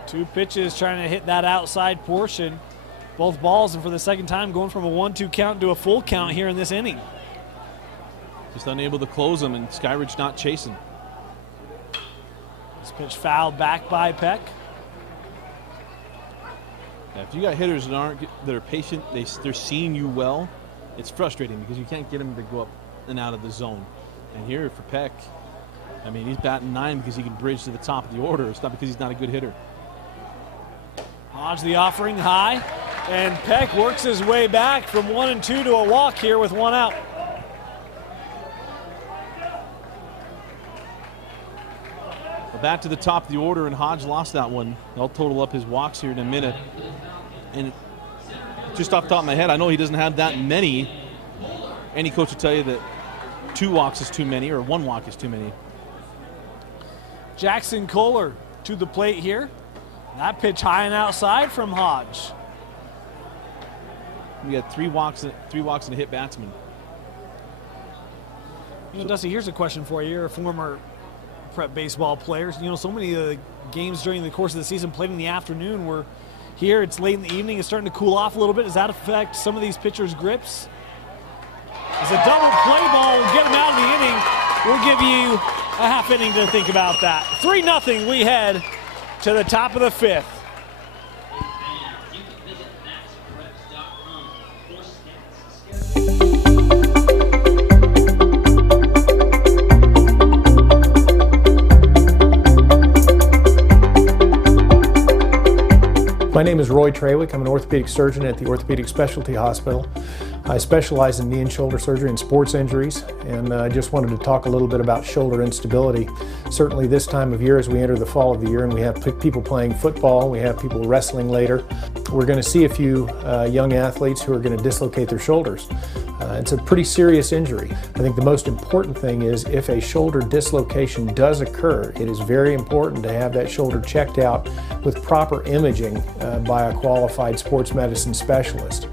Two pitches trying to hit that outside portion. Both balls, and for the second time going from a 1-2 count to a full count here in this inning. Just unable to close them, and Skyridge not chasing. This pitch fouled back by Peck. Yeah, if you got hitters that are patient, they're seeing you well, it's frustrating because you can't get them to go up and out of the zone. And here for Peck, I mean, he's batting 9 because he can bridge to the top of the order. It's not because he's not a good hitter. Hodge the offering high, and Peck works his way back from 1-2 to a walk here with one out. Well, back to the top of the order, and Hodge lost that one. They'll total up his walks here in a minute. And just off the top of my head, I know he doesn't have that many. Any coach will tell you that 2 walks is too many, or 1 walk is too many. Jackson Kohler to the plate here. That pitch high and outside from Hodge. We got 3 walks and a hit batsman. You know, Dusty, here's a question for you. You're a former prep baseball player. You know, so many of the games during the course of the season played in the afternoon were here. It's late in the evening. It's starting to cool off a little bit. Does that affect some of these pitchers' grips? It's a double play ball. We'll get them out of the inning. We'll give you a half inning to think about that. 3-0 we head to the top of the 5th. You can visit maxpreps.com for stats. My name is Roy Trawick. I'm an orthopedic surgeon at the Orthopedic Specialty Hospital. I specialize in knee and shoulder surgery and sports injuries, and I just wanted to talk a little bit about shoulder instability. Certainly this time of year, as we enter the fall of the year and we have people playing football, we have people wrestling later, we're going to see a few young athletes who are going to dislocate their shoulders. It's a pretty serious injury. I think the most important thing is if a shoulder dislocation does occur, it is very important to have that shoulder checked out with proper imaging by a qualified sports medicine specialist.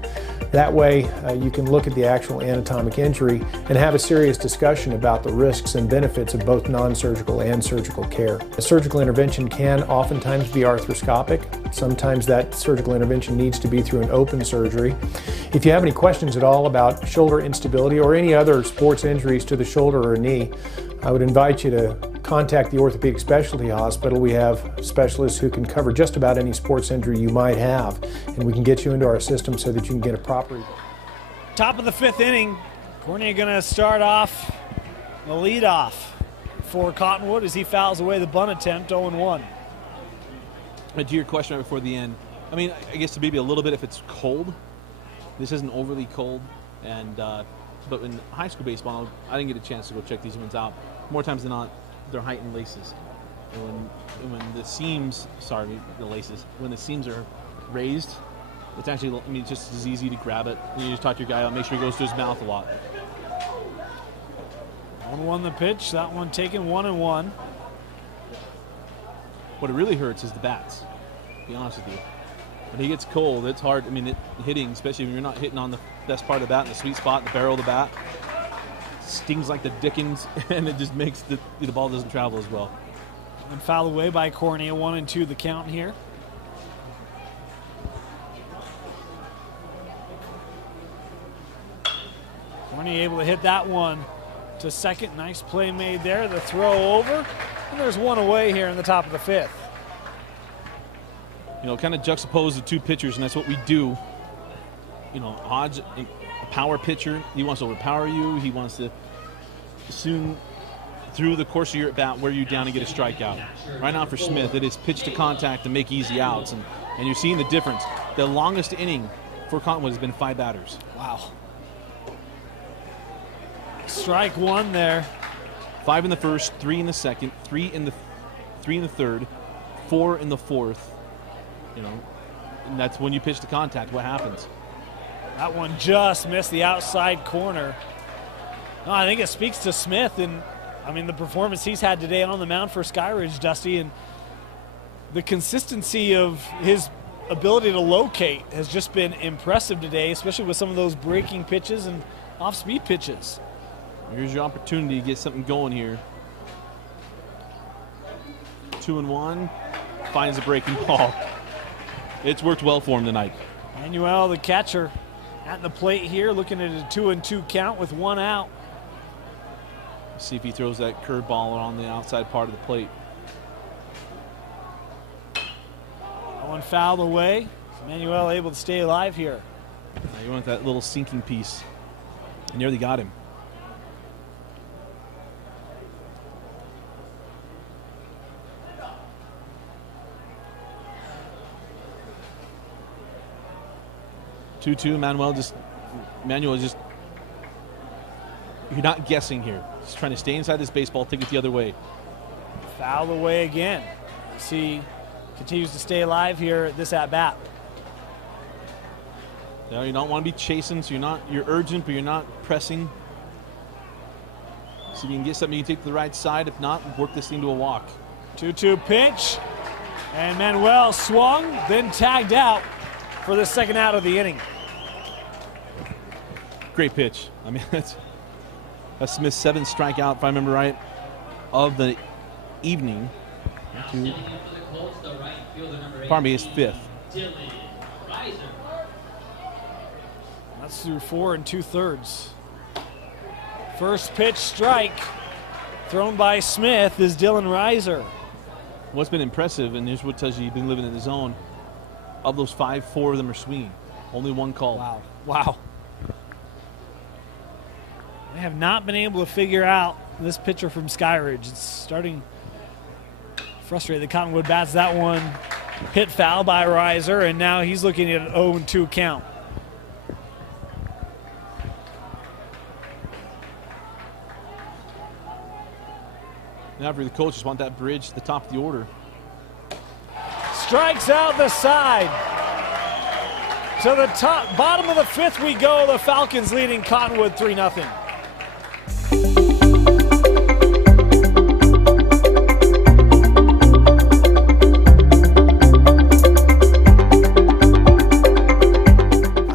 That way you can look at the actual anatomic injury and have a serious discussion about the risks and benefits of both non-surgical and surgical care. A surgical intervention can oftentimes be arthroscopic. Sometimes that surgical intervention needs to be through an open surgery. If you have any questions at all about shoulder instability or any other sports injuries to the shoulder or knee, I would invite you to contact the Orthopedic Specialty Hospital. We have specialists who can cover just about any sports injury you might have, and we can get you into our system so that you can get a proper. Top of the 5th inning, Cornea going to start off the leadoff for Cottonwood as he fouls away the bunt attempt, 0-1. To your question right before the end, I mean, I guess maybe a little bit if it's cold. This isn't overly cold, and but in high school baseball, I didn't get a chance to go check these ones out. More times than not, they're heightened laces. And when the seams, when the seams are raised, it's actually, I mean, it's just as easy to grab it. You just talk to your guy out, make sure he goes to his mouth a lot. 1-1 the pitch, that one taken 1-1. What it really hurts is the bats, to be honest with you. When he gets cold, it's hard. I mean, hitting, especially when you're not hitting on the best part of the bat, in the sweet spot, the barrel of the bat, stings like the dickens, and it just makes the ball doesn't travel as well. And foul away by Cornea, 1-2 the count here. Cornea able to hit that one to second. Nice play made there. The throw over, and there's one away here in the top of the 5th. You know, kind of juxtapose the two pitchers, and that's what we do. You know, Hodge, a power pitcher, he wants to overpower you. He wants to soon, through the course of your at-bat, wear you down and get a strikeout. Right now for Smith, it is pitch to contact to make easy outs, and you're seeing the difference. The longest inning for Cottonwood has been 5 batters. Wow. Strike one there. 5 in the first, 3 in the second, 3 in the third, 4 in the fourth. You know, and that's when you pitch to contact. What happens? That one just missed the outside corner. No, I think it speaks to Smith, and I mean the performance he's had today on the mound for Skyridge, Dusty, and the consistency of his ability to locate has just been impressive today, especially with some of those breaking pitches and off-speed pitches. Here's your opportunity to get something going here. 2-1, finds a breaking ball. It's worked well for him tonight. Mcl, the catcher, at the plate here, looking at a 2-2 count with 1 out. See if he throws that curveball on the outside part of the plate. That one fouled away. Mcl able to stay alive here. You want that little sinking piece, and nearly got him. Manuel is just, you're not guessing here. Just trying to stay inside this baseball, take it the other way. Fouled away again. See, continues to stay alive here at this at-bat. You know, you don't want to be chasing, so you're urgent, but you're not pressing. So if you can get something, you can take to the right side. If not, work this thing to a walk. 2-2 pitch, and Mcl swung, then tagged out for the second out of the inning. Great pitch. I mean, that's Smith's 7th strikeout, if I remember right, of the evening. Pardon me, his 5th. That's through 4 2/3. First pitch strike thrown by Smith is Dylan Reiser. What's been impressive, and here's what tells you you've been living in the zone, of those 5, 4 of them are swinging. Only 1 call. Wow. They have not been able to figure out this pitcher from Skyridge. It's starting to frustrate the Cottonwood bats. That one hit foul by Reiser, and now he's looking at an 0-2 count. Now for the coaches, want that bridge to the top of the order. Strikes out the side. To the bottom of the 5th we go. The Falcons leading Cottonwood 3-0.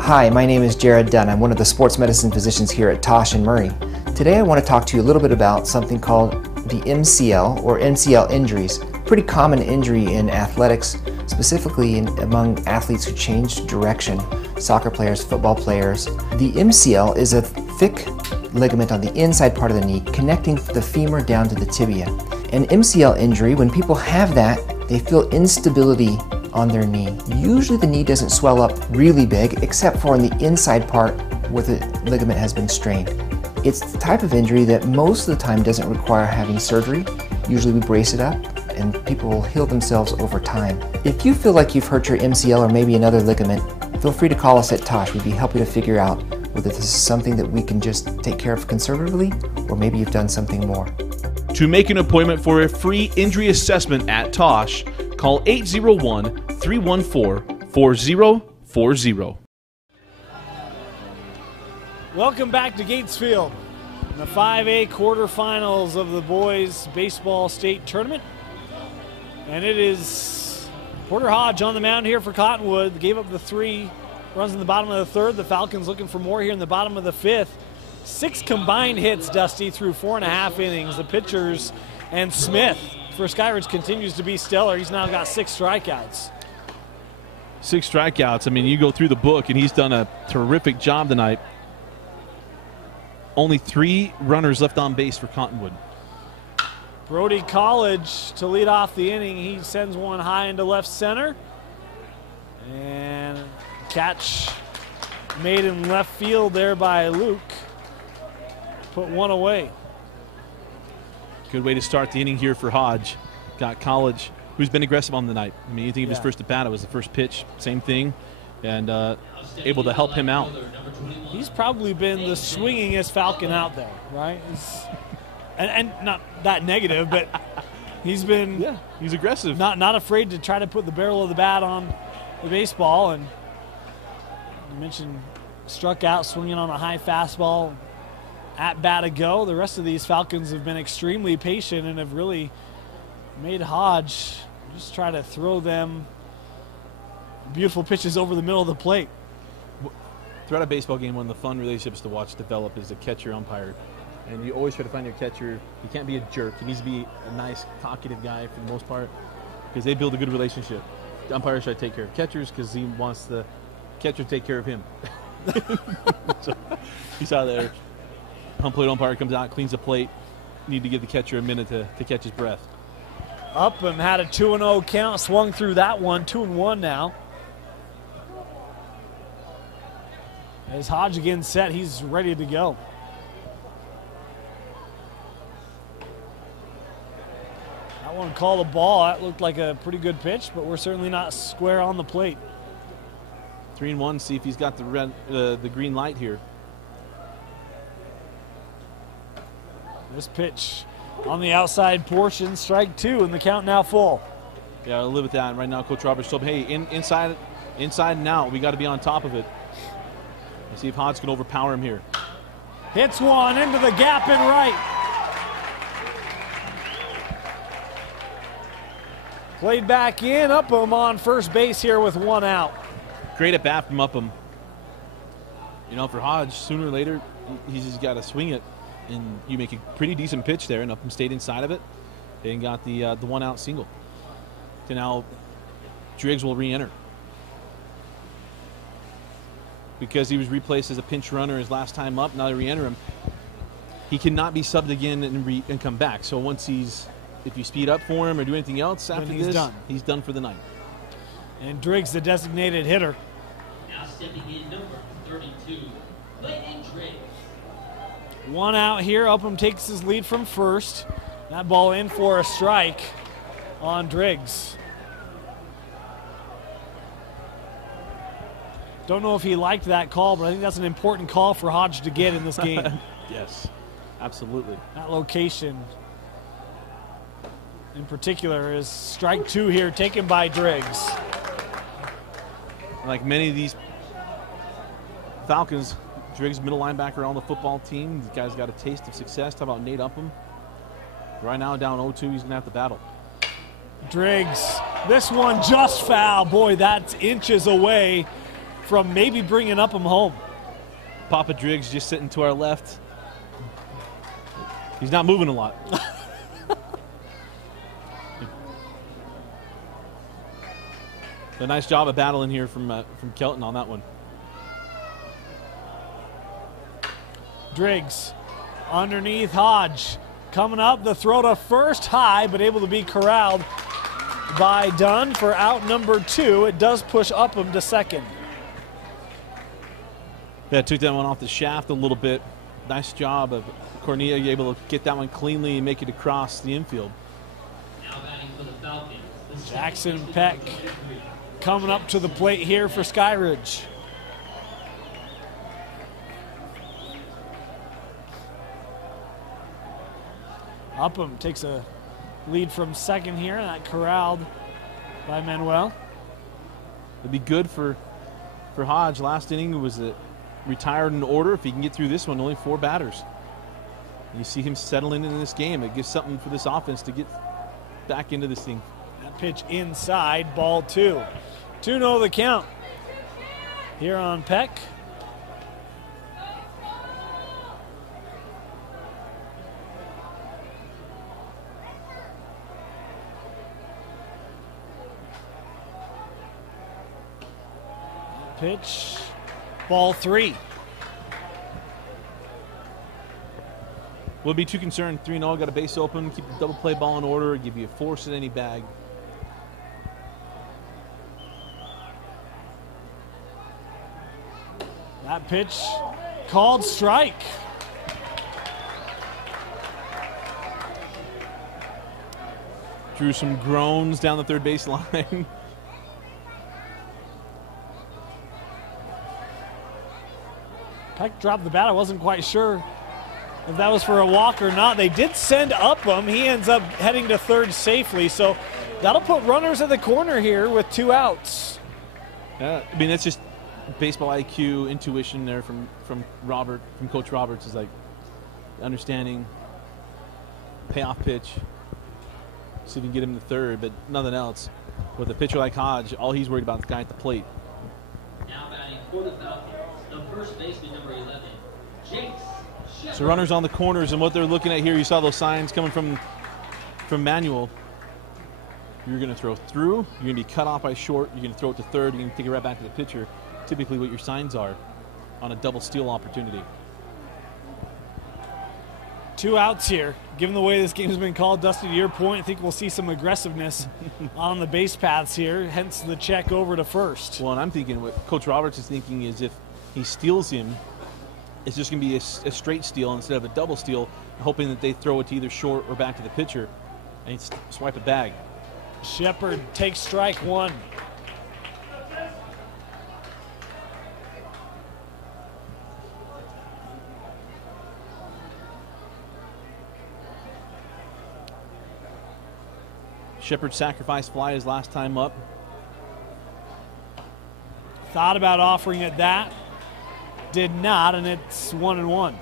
Hi, my name is Jared Dunn. I'm one of the sports medicine physicians here at Tosh and Murray. Today I want to talk to you a little bit about something called the MCL or Mcl Injuries. Pretty common injury in athletics, specifically among athletes who change direction, soccer players, football players. The MCL is a thick ligament on the inside part of the knee connecting the femur down to the tibia. An MCL injury, when people have that, they feel instability on their knee. Usually the knee doesn't swell up really big, except for in the inside part where the ligament has been strained. It's the type of injury that most of the time doesn't require having surgery. Usually we brace it up and people will heal themselves over time. If you feel like you've hurt your MCL or maybe another ligament, feel free to call us at Tosh. We'd be happy to figure out whether this is something that we can just take care of conservatively or maybe you've done something more. To make an appointment for a free injury assessment at Tosh, call 801-314-4040. Welcome back to Gatesfield, the 5A quarterfinals of the boys baseball state tournament. And it is Porter Hodge on the mound here for Cottonwood. Gave up the 3 runs in the bottom of the 3rd. The Falcons looking for more here in the bottom of the 5th. 6 combined hits, Dusty, through 4.5 innings. The pitchers and Smith for Skyridge continues to be stellar. He's now got 6 strikeouts. 6 strikeouts. I mean, you go through the book, and he's done a terrific job tonight. Only 3 runners left on base for Cottonwood. Brody College to lead off the inning. He sends one high into left center. And catch made in left field there by Luke. Put one away. Good way to start the inning here for Hodge. Got College, who's been aggressive on the night. I mean, you think of his first at bat, it was the first pitch, same thing, and able to help him out. He's probably been the swingingest Falcon out there, right? And not that negative, but he's been he's aggressive. Not afraid to try to put the barrel of the bat on the baseball. And you mentioned struck out swinging on a high fastball. At bat a go. The rest of these Falcons have been extremely patient and have really made Hodge just try to throw them beautiful pitches over the middle of the plate. Throughout a baseball game, one of the fun relationships to watch develop is the catcher-umpire. And you always try to find your catcher. He can't be a jerk. He needs to be a nice, talkative guy for the most part because they build a good relationship. The umpires try to take care of catchers because he wants the catcher to take care of him. So you saw there. Home plate umpire comes out, cleans the plate. Need to give the catcher a minute to catch his breath. Upham had a 2-0 count, swung through that one, 2-1 now. As Hodge again set, he's ready to go. That one called a ball. That looked like a pretty good pitch, but we're certainly not square on the plate. 3-1, see if he's got the green light here. This pitch on the outside portion, strike 2, and the count now full. Yeah, I'll live with that. And right now, Coach Roberts told me, hey, inside and out, we got to be on top of it. Let's see if Hodge can overpower him here. Hits one into the gap in right. Played back in, Upham on first base here with 1 out. Great at bat from Upham. You know, for Hodge, sooner or later, he's just got to swing it. And you make a pretty decent pitch there, and Upham stayed inside of it and got the 1-out single. So now Driggs will re-enter. Because he was replaced as a pinch runner his last time up, now they re-enter him. He cannot be subbed again and come back. So once if you speed up for him or do anything else after this, he's done for the night. And Driggs, the designated hitter. Now stepping in number 32, Clayton Driggs. 1 out here. Upham takes his lead from first. That ball in for a strike on Driggs. Don't know if he liked that call, but I think that's an important call for Hodge to get in this game. Yes, absolutely. That location in particular is strike 2 here, taken by Driggs. Like many of these Falcons, Driggs, middle linebacker on the football team. The guy's got a taste of success. How about Nate Upham? Right now, down 0-2, he's going to have to battle. Driggs, this one just foul. Boy, that's inches away from maybe bringing Upham home. Papa Driggs just sitting to our left. He's not moving a lot. A nice job of battling here from Kelton on that one. Driggs underneath Hodge. Coming up, the throw to first high, but able to be corralled by Dunn for out number 2. It does push Upham to second. Yeah, took that one off the shaft a little bit. Nice job of Cornelia able to get that one cleanly and make it across the infield. Now batting for the Falcons. Jackson Peck coming up to the plate here for Skyridge. Upham takes a lead from second here. That corralled by Manuel. It'd be good for Hodge. Last inning was retired in order. If he can get through this one, only 4 batters. And you see him settling in this game. It gives something for this offense to get back into this thing. That pitch inside, ball 2. 2-0 the count here on Peck. Pitch, ball 3. Would be too concerned. 3-0, got a base open, keep the double play ball in order, give you a force in any bag. That pitch called strike. Drew some groans down the third base line. Peck dropped the bat. I wasn't quite sure if that was for a walk or not. They did send Upham. He ends up heading to third safely. So that'll put runners at the corner here with 2 outs. Yeah, I mean, that's just baseball IQ, intuition there from Coach Roberts is like understanding, payoff pitch, see if you can get him to third, but nothing else. With a pitcher like Hodge, all he's worried about is the guy at the plate. Now batting for the Falcons, the first baseman, number 11, Sheppard. So runners on the corners, and what they're looking at here, you saw those signs coming from Manuel. You're going to throw through, you're going to be cut off by short, you're going to throw it to third, you're going to take it right back to the pitcher. Typically what your signs are on a double steal opportunity. 2 outs here. Given the way this game has been called, Dusty, to your point, I think we'll see some aggressiveness on the base paths here, hence the check over to first. Well, and I'm thinking what Coach Roberts is thinking is if he steals him, it's just going to be a straight steal instead of a double steal, hoping that they throw it to either short or back to the pitcher and swipe it back. Sheppard takes strike 1. Sheppard sacrifice fly his last time up. Thought about offering it that. Did not, and it's 1-1.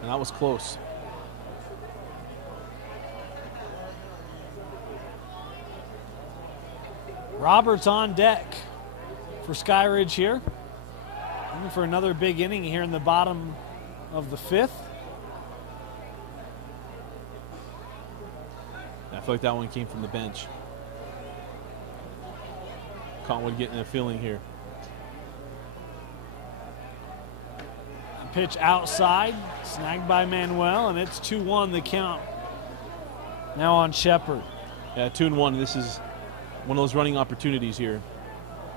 And that was close. Roberts on deck for Skyridge here. Looking for another big inning here in the bottom of the 5th. I feel like that one came from the bench. Cottonwood getting a feeling here. A pitch outside, snagged by Manuel, and it's 2-1 the count. Now on Sheppard. Yeah, 2-1. This is one of those running opportunities here.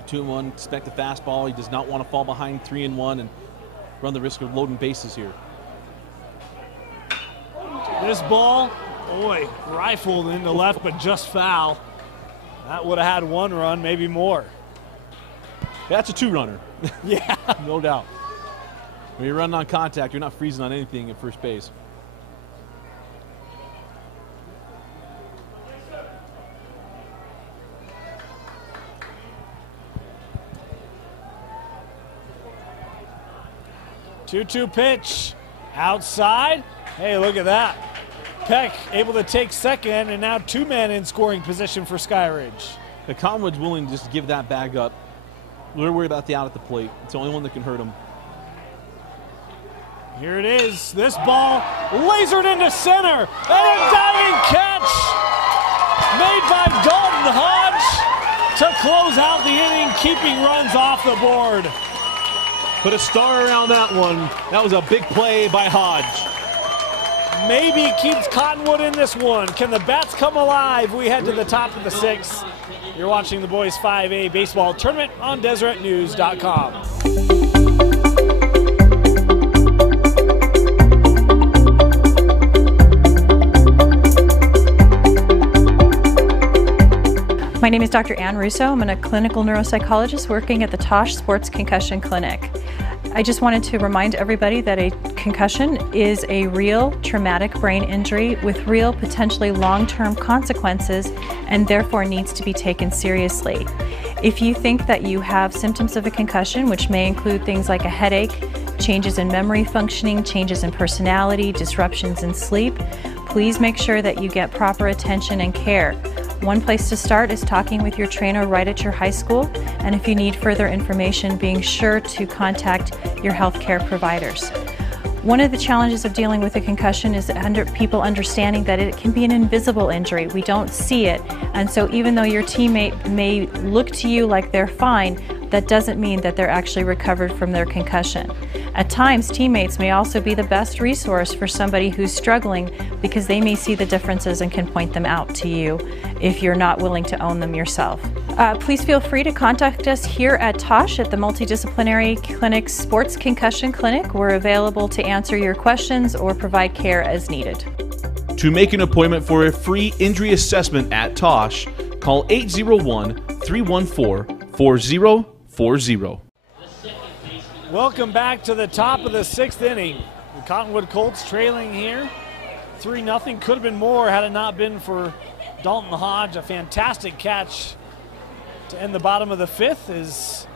2-1, expect a fastball. He does not want to fall behind 3-1 and run the risk of loading bases here. This ball, boy, rifled into left, but just foul. That would have had 1 run, maybe more. That's a 2-runner. Yeah. No doubt. When you're running on contact, you're not freezing on anything at first base. Two-two pitch outside. Hey, look at that. Peck able to take second, and now 2-man in scoring position for Skyridge. The Cottonwood's willing to just give that bag up. We're worried about the out at the plate. It's the only one that can hurt him. Here it is. This ball lasered into center, and a diving catch made by Dalton Hodge to close out the inning, keeping runs off the board. Put a star around that one. That was a big play by Hodge. Maybe keeps Cottonwood in this one. Can the bats come alive? We head to the top of the 6th. You're watching the boys 5A baseball tournament on DeseretNews.com. My name is Dr. Ann Russo. I'm a clinical neuropsychologist working at the Tosh Sports Concussion Clinic. I just wanted to remind everybody that a concussion is a real traumatic brain injury with real potentially long-term consequences and therefore needs to be taken seriously. If you think that you have symptoms of a concussion, which may include things like a headache, changes in memory functioning, changes in personality, disruptions in sleep, please make sure that you get proper attention and care. One place to start is talking with your trainer right at your high school, and if you need further information, being sure to contact your healthcare providers. One of the challenges of dealing with a concussion is people understanding that it can be an invisible injury. We don't see it, and so even though your teammate may look to you like they're fine, that doesn't mean that they're actually recovered from their concussion. At times, teammates may also be the best resource for somebody who's struggling because they may see the differences and can point them out to you if you're not willing to own them yourself. Please feel free to contact us here at Tosh at the Multidisciplinary Clinic Sports Concussion Clinic. We're available to answer your questions or provide care as needed. To make an appointment for a free injury assessment at Tosh, call 801-314-4040. Welcome back to the top of the 6th inning. The Cottonwood Colts trailing here 3-0. Could have been more had it not been for Dalton Hodge. A fantastic catch to end the bottom of the 5th as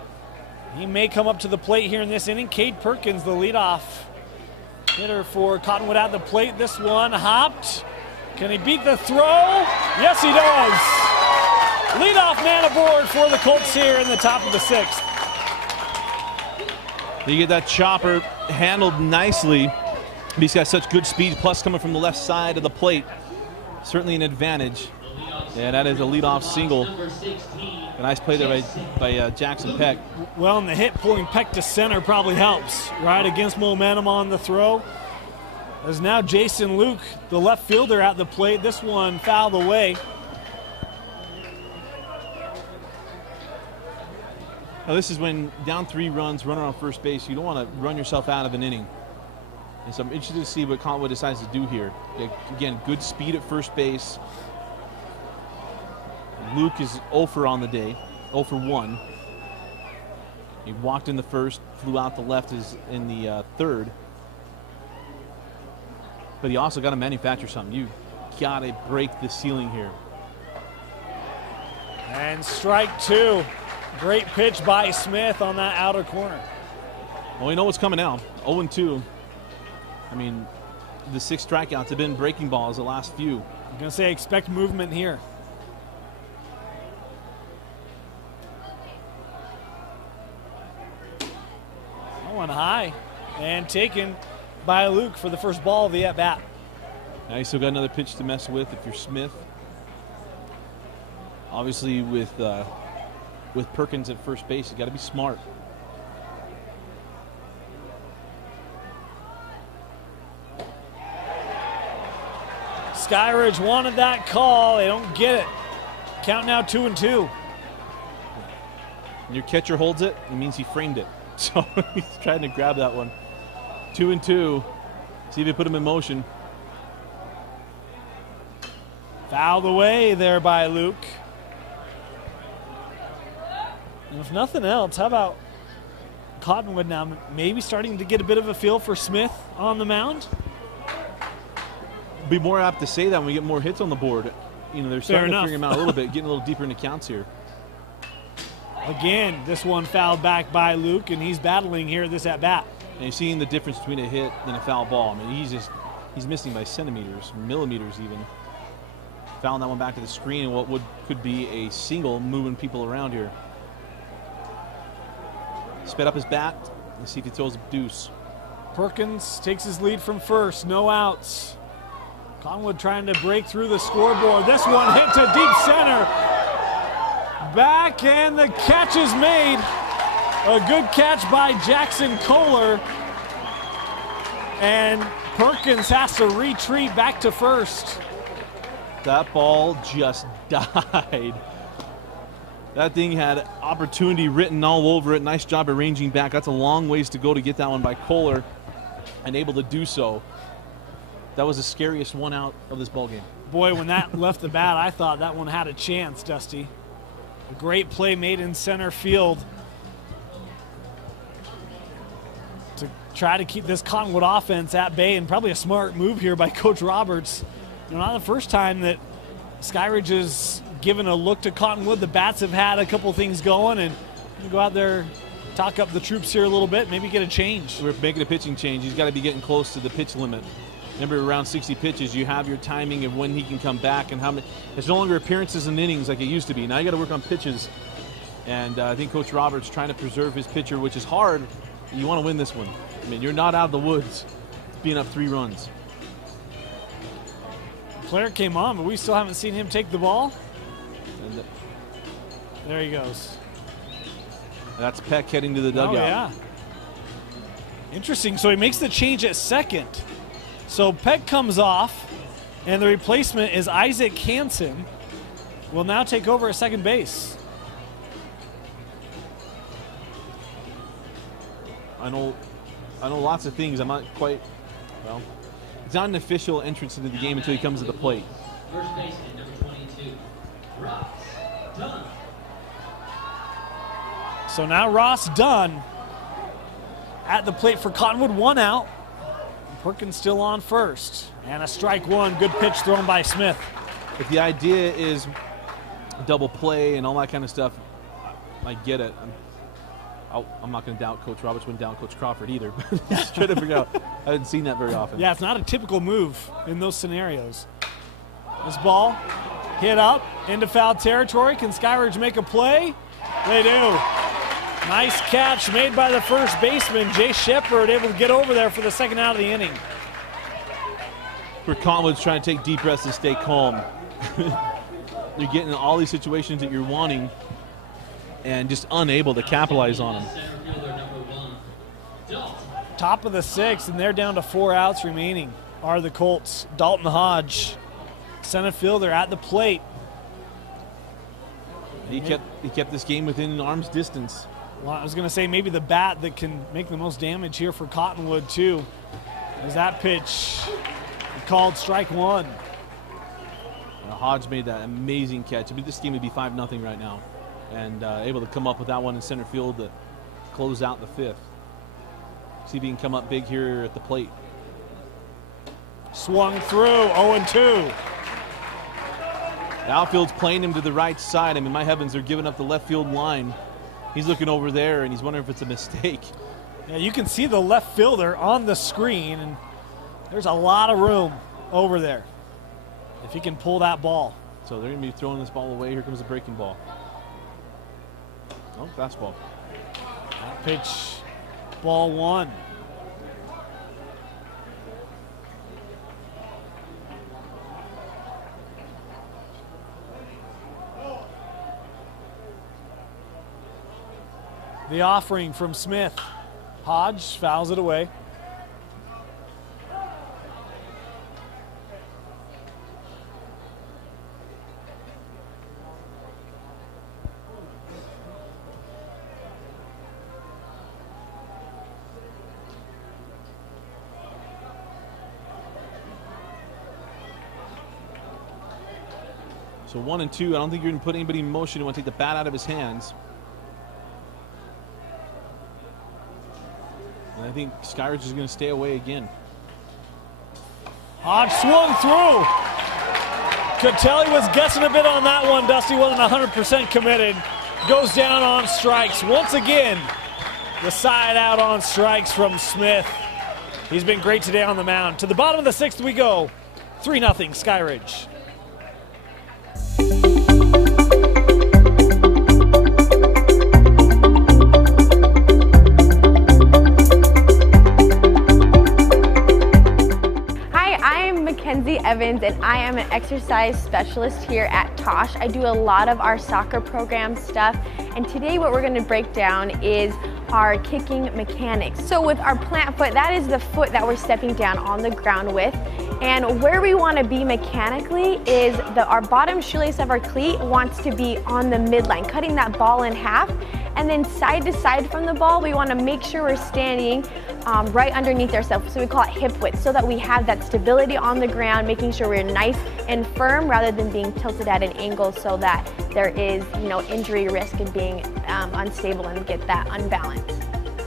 he may come up to the plate here in this inning. Cade Perkins, the leadoff hitter for Cottonwood at the plate. This one hopped. Can he beat the throw? Yes, he does. Leadoff man aboard for the Colts here in the top of the 6th. You get that chopper handled nicely. He's got such good speed, plus coming from the left side of the plate. Certainly an advantage. Yeah, that is a leadoff single. A nice play there by Jackson Peck. Well, and the hit pulling Peck to center probably helps, right, against momentum on the throw. As now Jason Luke, the left fielder, at the plate. This one fouled away. Now this is when down 3 runs, runner on first base, you don't want to run yourself out of an inning. And so I'm interested to see what Cottonwood decides to do here. Again, good speed at first base. Luke is 0 for on the day, 0 for 1. He walked in the first, flew out the left in the third. But he also got to manufacture something. You got to break the ceiling here. And strike 2. Great pitch by Smith on that outer corner. Well, you know what's coming now. 0-2. I mean, the 6 strikeouts have been breaking balls the last few. I'm going to say expect movement here. That one high and taken by Luke for the first ball of the at-bat. Now you still got another pitch to mess with if you're Smith. Obviously with Perkins at first base, you got to be smart. Skyridge wanted that call. They don't get it. Count now 2-2. When your catcher holds it, it means he framed it. So he's trying to grab that one. 2-2. See if he put him in motion. Fouled away there by Luke. And if nothing else, how about Cottonwood now maybe starting to get a bit of a feel for Smith on the mound? Be more apt to say that when we get more hits on the board. You know, they're starting to figure him out a little bit, getting a little deeper into counts here. Again, this one fouled back by Luke, and he's battling here this at-bat. And you're seeing the difference between a hit and a foul ball. I mean, he's missing by centimeters, millimeters even. Fouling that one back to the screen and what could be a single, moving people around here. Sped up his bat. Let's see if he throws a deuce. Perkins takes his lead from first. No outs. Cottonwood trying to break through the scoreboard. This one hit to deep center. Back, and the catch is made. A good catch by Jackson Kohler. And Perkins has to retreat back to first. That ball just died. That thing had opportunity written all over it. Nice job arranging back. That's a long ways to go to get that one by Kohler, and able to do so. That was the scariest one out of this ball game. Boy, when that left the bat, I thought that one had a chance, Dusty. A great play made in center field to try to keep this Cottonwood offense at bay, and probably a smart move here by Coach Roberts. You know, not the first time that Skyridge has given a look to Cottonwood. The bats have had a couple things going, and go out there, talk up the troops here a little bit, maybe get a change. We're making a pitching change. He's got to be getting close to the pitch limit. Remember, around 60 pitches, you have your timing of when he can come back and how many. It's no longer appearances and innings like it used to be. Now you got to work on pitches. And I think Coach Roberts trying to preserve his pitcher, which is hard. You want to win this one. I mean, you're not out of the woods being up 3 runs. Player came on, but we still haven't seen him take the ball. And there he goes. That's Peck heading to the dugout. Oh, yeah. Interesting. So he makes the change at second. So Peck comes off, and the replacement is Isaac Hansen. Will now take over at second base. I know lots of things. I'm not quite, well, it's not an official entrance into the game until he comes to the plate. First baseman, number 22, Ross Dunn. So now Ross Dunn at the plate for Cottonwood, 1 out. Perkins still on first. And a strike one. Good pitch thrown by Smith. If the idea is double play and all that kind of stuff, I get it. I'm not going to doubt Coach Roberts. Wouldn't doubt Coach Crawford either. Just trying to figure out. I haven't seen that very often. Yeah, it's not a typical move in those scenarios. This ball hit up into foul territory. Can Skyridge make a play? They do. Nice catch made by the first baseman, Jay Sheppard, able to get over there for the second out of the inning. For Cottonwood's trying to take deep breaths and stay calm. You're getting all these situations that you're wanting and just unable to capitalize on them. Top of the 6th, and they're down to 4 outs remaining are the Colts. Dalton Hodge, center fielder, at the plate. He kept this game within arm's distance. Well, I was going to say maybe the bat that can make the most damage here for Cottonwood, too. As that pitch called strike one. Hodge made that amazing catch. I mean, this game would be 5-0 right now. And able to come up with that one in center field to close out the 5th. See if he can come up big here at the plate. Swung through, 0-2. The outfield's playing him to the right side. I mean, my heavens, they're giving up the left field line. He's looking over there, and he's wondering if it's a mistake. Yeah, you can see the left fielder on the screen, and there's a lot of room over there if he can pull that ball. So they're going to be throwing this ball away. Here comes the breaking ball. Oh, fastball. That pitch, ball 1. The offering from Smith. Hodge fouls it away. So 1-2. I don't think you're going to put anybody in motion. You want to take the bat out of his hands. And I think Skyridge is going to stay away again. Hodge swung through. Could tell he was guessing a bit on that one. Dusty wasn't 100% committed. Goes down on strikes. Once again, the side out on strikes from Smith. He's been great today on the mound. To the bottom of the 6th we go. 3-0 Skyridge. Evans, and I am an exercise specialist here at Tosh. I do a lot of our soccer program stuff, and today what we're going to break down is our kicking mechanics. So with our plant foot, that is the foot that we're stepping down on the ground with. And where we want to be mechanically is our bottom shoelace of our cleat wants to be on the midline, cutting that ball in half. And then side to side from the ball, we want to make sure we're standing right underneath ourselves. So we call it hip width, so that we have that stability on the ground, making sure we're nice and firm rather than being tilted at an angle, so that there is, injury risk and being unstable and get that unbalanced.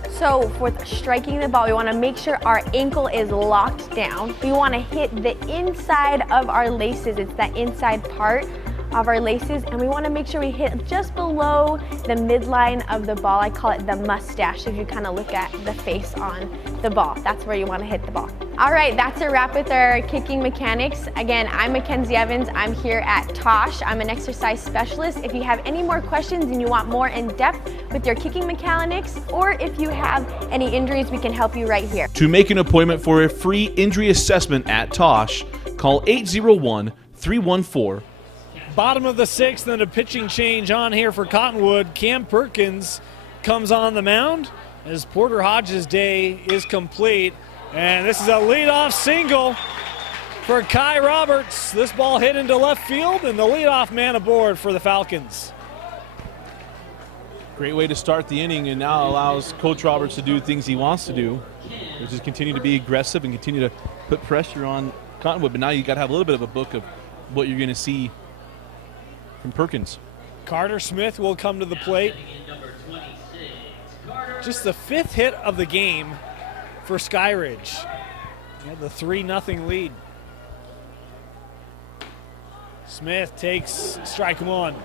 So for striking the ball, we want to make sure our ankle is locked down. We want to hit the inside of our laces. It's that inside part of our laces, and we want to make sure we hit just below the midline of the ball. I call it the mustache. If you kind of look at the face on the ball, that's where you want to hit the ball. All right, that's a wrap with our kicking mechanics. Again, I'm Mackenzie Evans. I'm here at Tosh. I'm an exercise specialist. If you have any more questions and you want more in depth with your kicking mechanics, or if you have any injuries, we can help you right here. To make an appointment for a free injury assessment at Tosh, call 801-314. Bottom of the sixth, and a pitching change on here for Cottonwood. Cam Perkins comes on the mound as Porter Hodges' day is complete. And this is a leadoff single for Kai Roberts. This ball hit into left field, and the leadoff man aboard for the Falcons. Great way to start the inning, and now allows Coach Roberts to do things he wants to do, which is continue to be aggressive and continue to put pressure on Cottonwood. But now you got to have a little bit of a book of what you're going to see from Perkins. Carter Smith will come to the plate. Just the fifth hit of the game for Skyridge. The 3-0 lead. Smith takes strike one.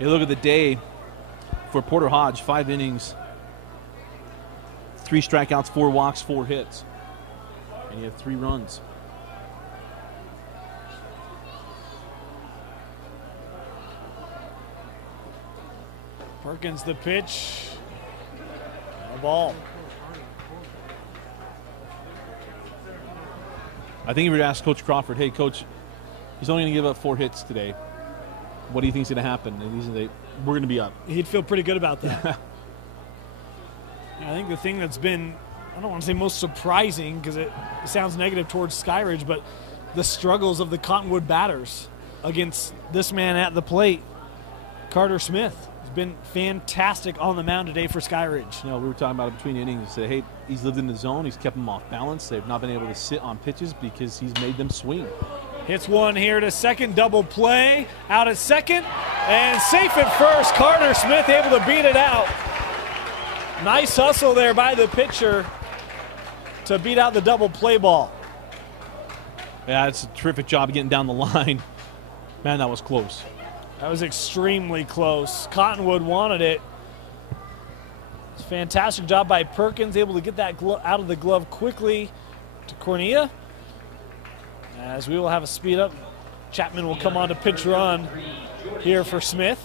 Hey, look at the day for Porter Hodge. 5 innings, 3 strikeouts, 4 walks, 4 hits. And you have 3 runs. Perkins the pitch. The ball. I think if you were to ask Coach Crawford, hey, Coach, he's only going to give up 4 hits today. What do you think is going to happen? And we're going to be up. He'd feel pretty good about that. I think the thing that's been, I don't want to say most surprising because it sounds negative towards Skyridge, but the struggles of the Cottonwood batters against this man at the plate, Carter Smith. Been fantastic on the mound today for Skyridge. We were talking about it between innings. Say, hey, he's lived in the zone. He's kept them off balance. They've not been able to sit on pitches because he's made them swing. Hits one here to second, double play. Out at second, and safe at first. Carter Smith able to beat it out. Nice hustle there by the pitcher to beat out the double play ball. Yeah, it's a terrific job getting down the line. Man, that was close. That was extremely close. Cottonwood wanted it. It's a fantastic job by Perkins, able to get that out of the glove quickly to Cornea. As we will have a speed up, Chapman will come on to pitch run here for Smith.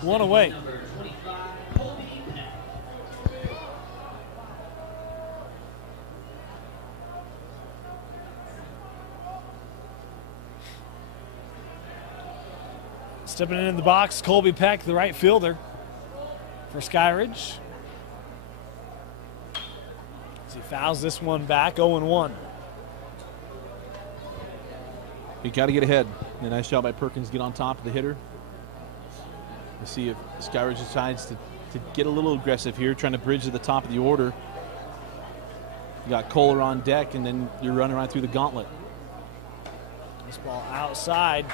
1 away. Stepping in the box, Colby Peck, the right fielder for Skyridge. As he fouls this one back, 0-1. You got to get ahead. A nice job by Perkins, get on top of the hitter. Let's see if Skyridge decides to get a little aggressive here, trying to bridge to the top of the order. You got Kohler on deck, and then you're running right through the gauntlet. This ball outside.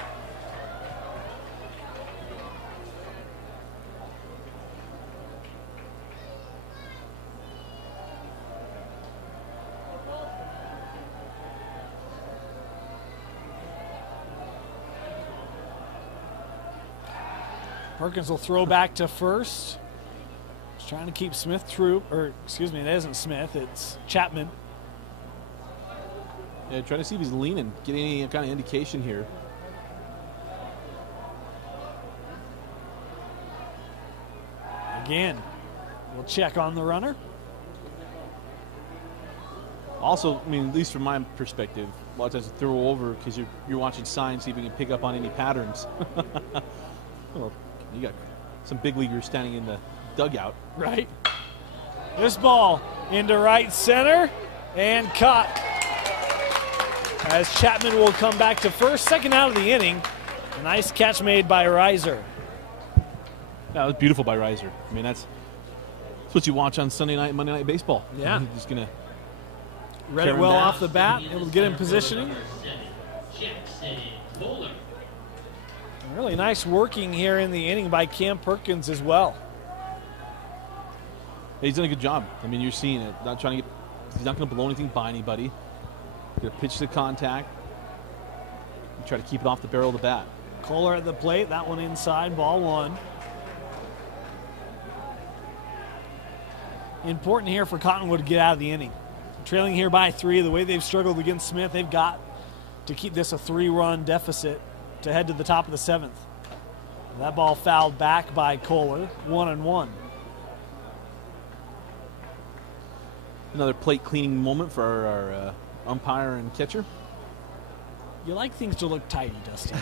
Perkins will throw back to first. He's trying to keep Smith through, or excuse me, it isn't Smith, it's Chapman. Yeah, trying to see if he's leaning, get any kind of indication here. Again, we'll check on the runner. Also, I mean, at least from my perspective, a lot of times you throw over because you're watching signs, see if you can pick up on any patterns. Well, you got some big leaguers standing in the dugout. Right. This ball into right center and caught. As Chapman will come back to first, second out of the inning. A nice catch made by Reiser. That was beautiful by Reiser. I mean, that's what you watch on Sunday night, Monday Night Baseball. Yeah. He's just going to read it well off the bat, able to get in positioning. Really nice working here in the inning by Cam Perkins as well. He's done a good job. I mean, you're seeing it. Not trying to get. He's not going to blow anything by anybody. Going to pitch to contact. And try to keep it off the barrel of the bat. Kohler at the plate. That one inside. Ball one. Important here for Cottonwood to get out of the inning. Trailing here by 3. The way they've struggled against Smith, they've got to keep this a 3-run deficit to head to the top of the 7th. That ball fouled back by Kohler. 1-1. Another plate cleaning moment for our umpire and catcher. You like things to look tidy, Dusty.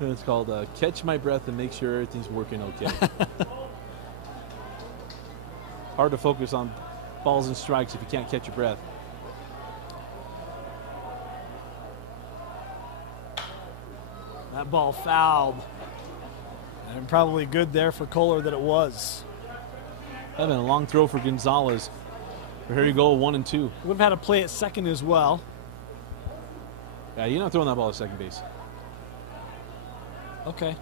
It's called catch my breath and make sure everything's working okay. Hard to focus on balls and strikes if you can't catch your breath. That ball fouled. And probably good there for Kohler that it was. Having a long throw for Gonzalez. But here you go, 1-2. Would have had a play at second as well. Yeah, you're not throwing that ball at second base. Okay.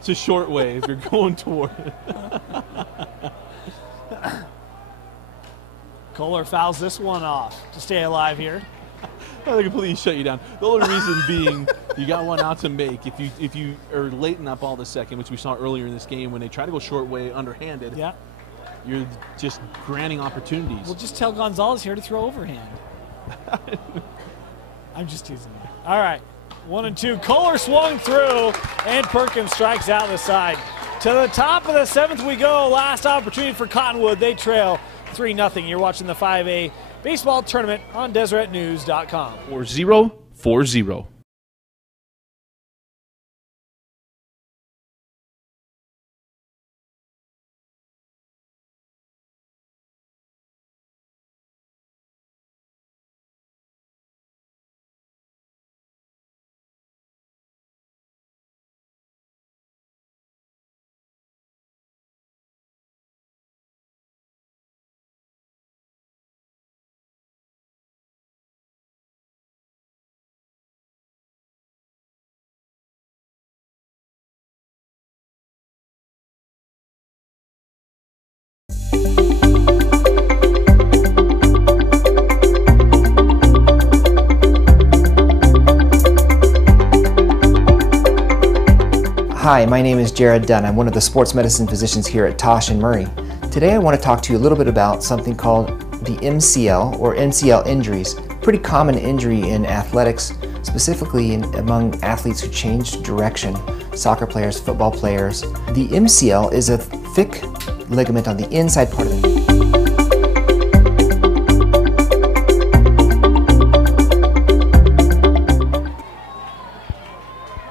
It's a short way if you're going toward it. Kohler fouls this one off to stay alive here. They completely shut you down. The only reason being you got one out to make. If you are late in that ball to second, which we saw earlier in this game when they try to go short way underhanded, yeah, you're just granting opportunities. We'll just tell Gonzalez here to throw overhand. I'm just teasing you. All right, 1-2. Kohler swung through, and Perkins strikes out the side. To the top of the 7th we go. Last opportunity for Cottonwood. They trail 3-0. You're watching the 5A Baseball Tournament on DeseretNews.com. 4040. Hi, my name is Jared Dunn. I'm one of the sports medicine physicians here at Tosh and Murray. Today I want to talk to you a little bit about something called the MCL or Mcl Injuries. Pretty common injury in athletics, specifically among athletes who changed direction, soccer players, football players. The MCL is a thick ligament on the inside part of the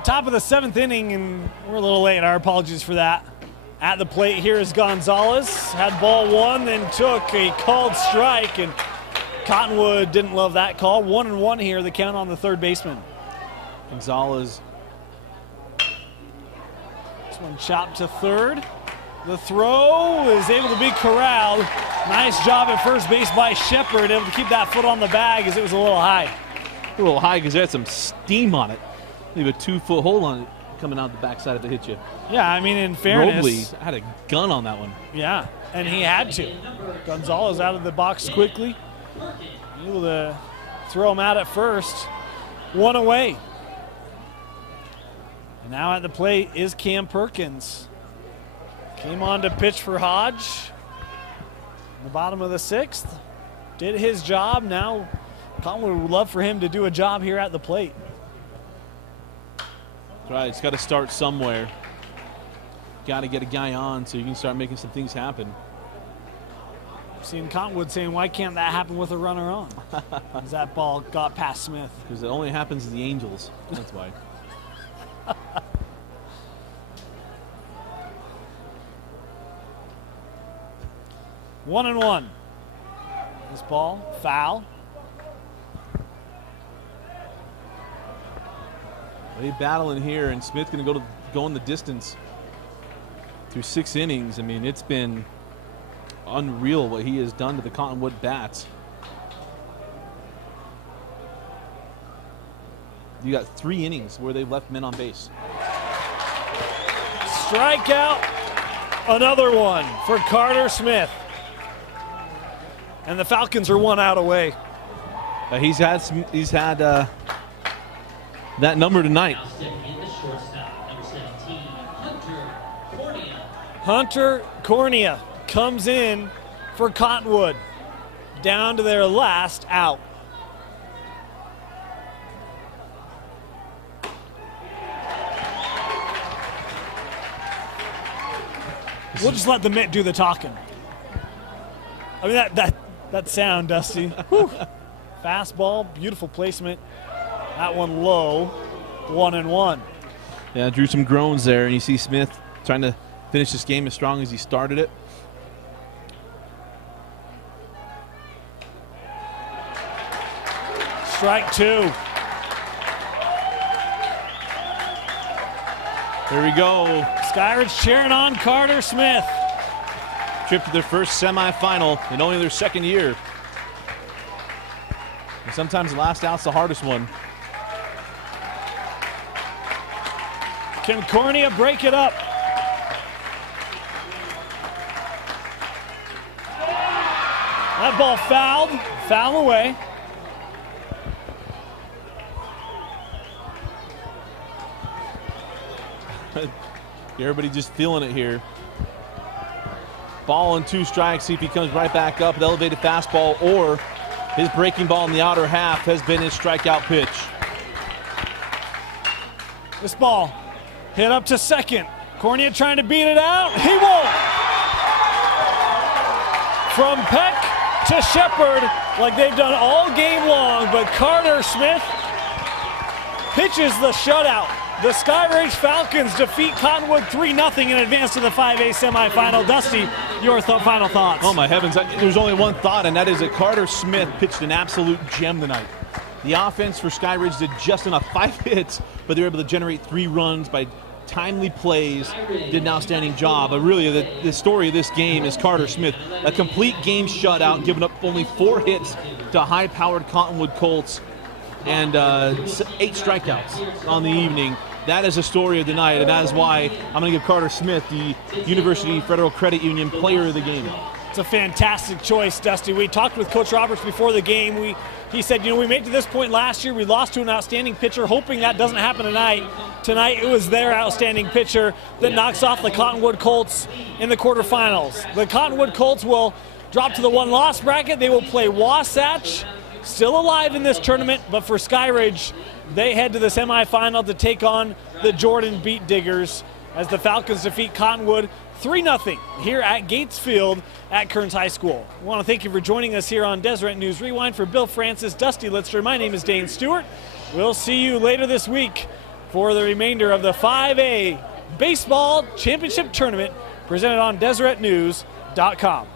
Top of the 7th inning, and we're a little late. Our apologies for that. At the plate here is Gonzalez. Had ball one, then took a called strike, and Cottonwood didn't love that call. 1-1 here, the count on the third baseman. Gonzalez. This one chopped to third. The throw is able to be corralled. Nice job at first base by Sheppard, able to keep that foot on the bag as it was a little high. A little high because it had some steam on it. Leave a 2-foot hole on it coming out the backside if it hit you. Yeah, I mean, in fairness. Robley had a gun on that one. Yeah, and he had to. Gonzalez out of the box quickly. Able to throw him out at first. One away. And now at the plate is Cam Perkins. Came on to pitch for Hodge. In the bottom of the 6th. Did his job. Now Cottonwood would love for him to do a job here at the plate. Right, it's got to start somewhere. Got to get a guy on so you can start making some things happen. Seeing Cottonwood saying, why can't that happen with a runner on? As that ball got past Smith. Because it only happens to the Angels. That's why. 1-1. This ball, foul. They battling here, and Smith going to go in the distance through 6 innings. I mean, it's been unreal what he has done to the Cottonwood bats. You got 3 innings where they've left men on base. Strikeout, another one for Carter Smith. And the Falcons are 1 out away. He's had that number tonight. Now stepping in the shortstop, number 17, Hunter Cornea. Hunter Cornea comes in for Cottonwood, down to their last out. We'll just let the mitt do the talking. I mean, that sound, Dusty. Whew. Fastball, beautiful placement. That one low, 1-1. Yeah, drew some groans there, and you see Smith trying to finish this game as strong as he started it. Strike 2. There we go. Skyridge cheering on Carter Smith. Trip to their first semifinal in only their 2nd year. And sometimes the last out's the hardest one. Can Cornea break it up? That ball fouled, foul away. Everybody just feeling it here. Ball and 2 strikes. See if he comes right back up with elevated fastball, or his breaking ball in the outer half has been his strikeout pitch. This ball hit up to second. Cornea trying to beat it out. He won't. From Peck to Sheppard, like they've done all game long, but Carter Smith pitches the shutout. The Skyridge Falcons defeat Cottonwood 3-0 in advance to the 5A semifinal. Dusty, your final thoughts. Oh my heavens, there's only one thought, and that is that Carter Smith pitched an absolute gem tonight. The offense for Skyridge did just enough, 5 hits, but they were able to generate 3 runs by timely plays, did an outstanding job. But really, the story of this game is Carter Smith. A complete game shutout, giving up only 4 hits to high-powered Cottonwood Colts, and 8 strikeouts on the evening. That is the story of the night, and that is why I'm going to give Carter Smith the University Federal Credit Union Player of the Game. It's a fantastic choice, Dusty. We talked with Coach Roberts before the game. He said, we made it to this point last year. We lost to an outstanding pitcher, hoping that doesn't happen tonight. Tonight, it was their outstanding pitcher that knocks off the Cottonwood Colts in the quarterfinals. The Cottonwood Colts will drop to the 1-loss bracket. They will play Wasatch, still alive in this tournament, but for Skyridge, they head to the semifinal to take on the Jordan Beat Diggers as the Falcons defeat Cottonwood 3-0 here at Gates Field at Kearns High School. I want to thank you for joining us here on Deseret News Rewind. For Bill Francis, Dusty Litster, my name is Dane Stewart. We'll see you later this week for the remainder of the 5A Baseball Championship Tournament presented on DeseretNews.com.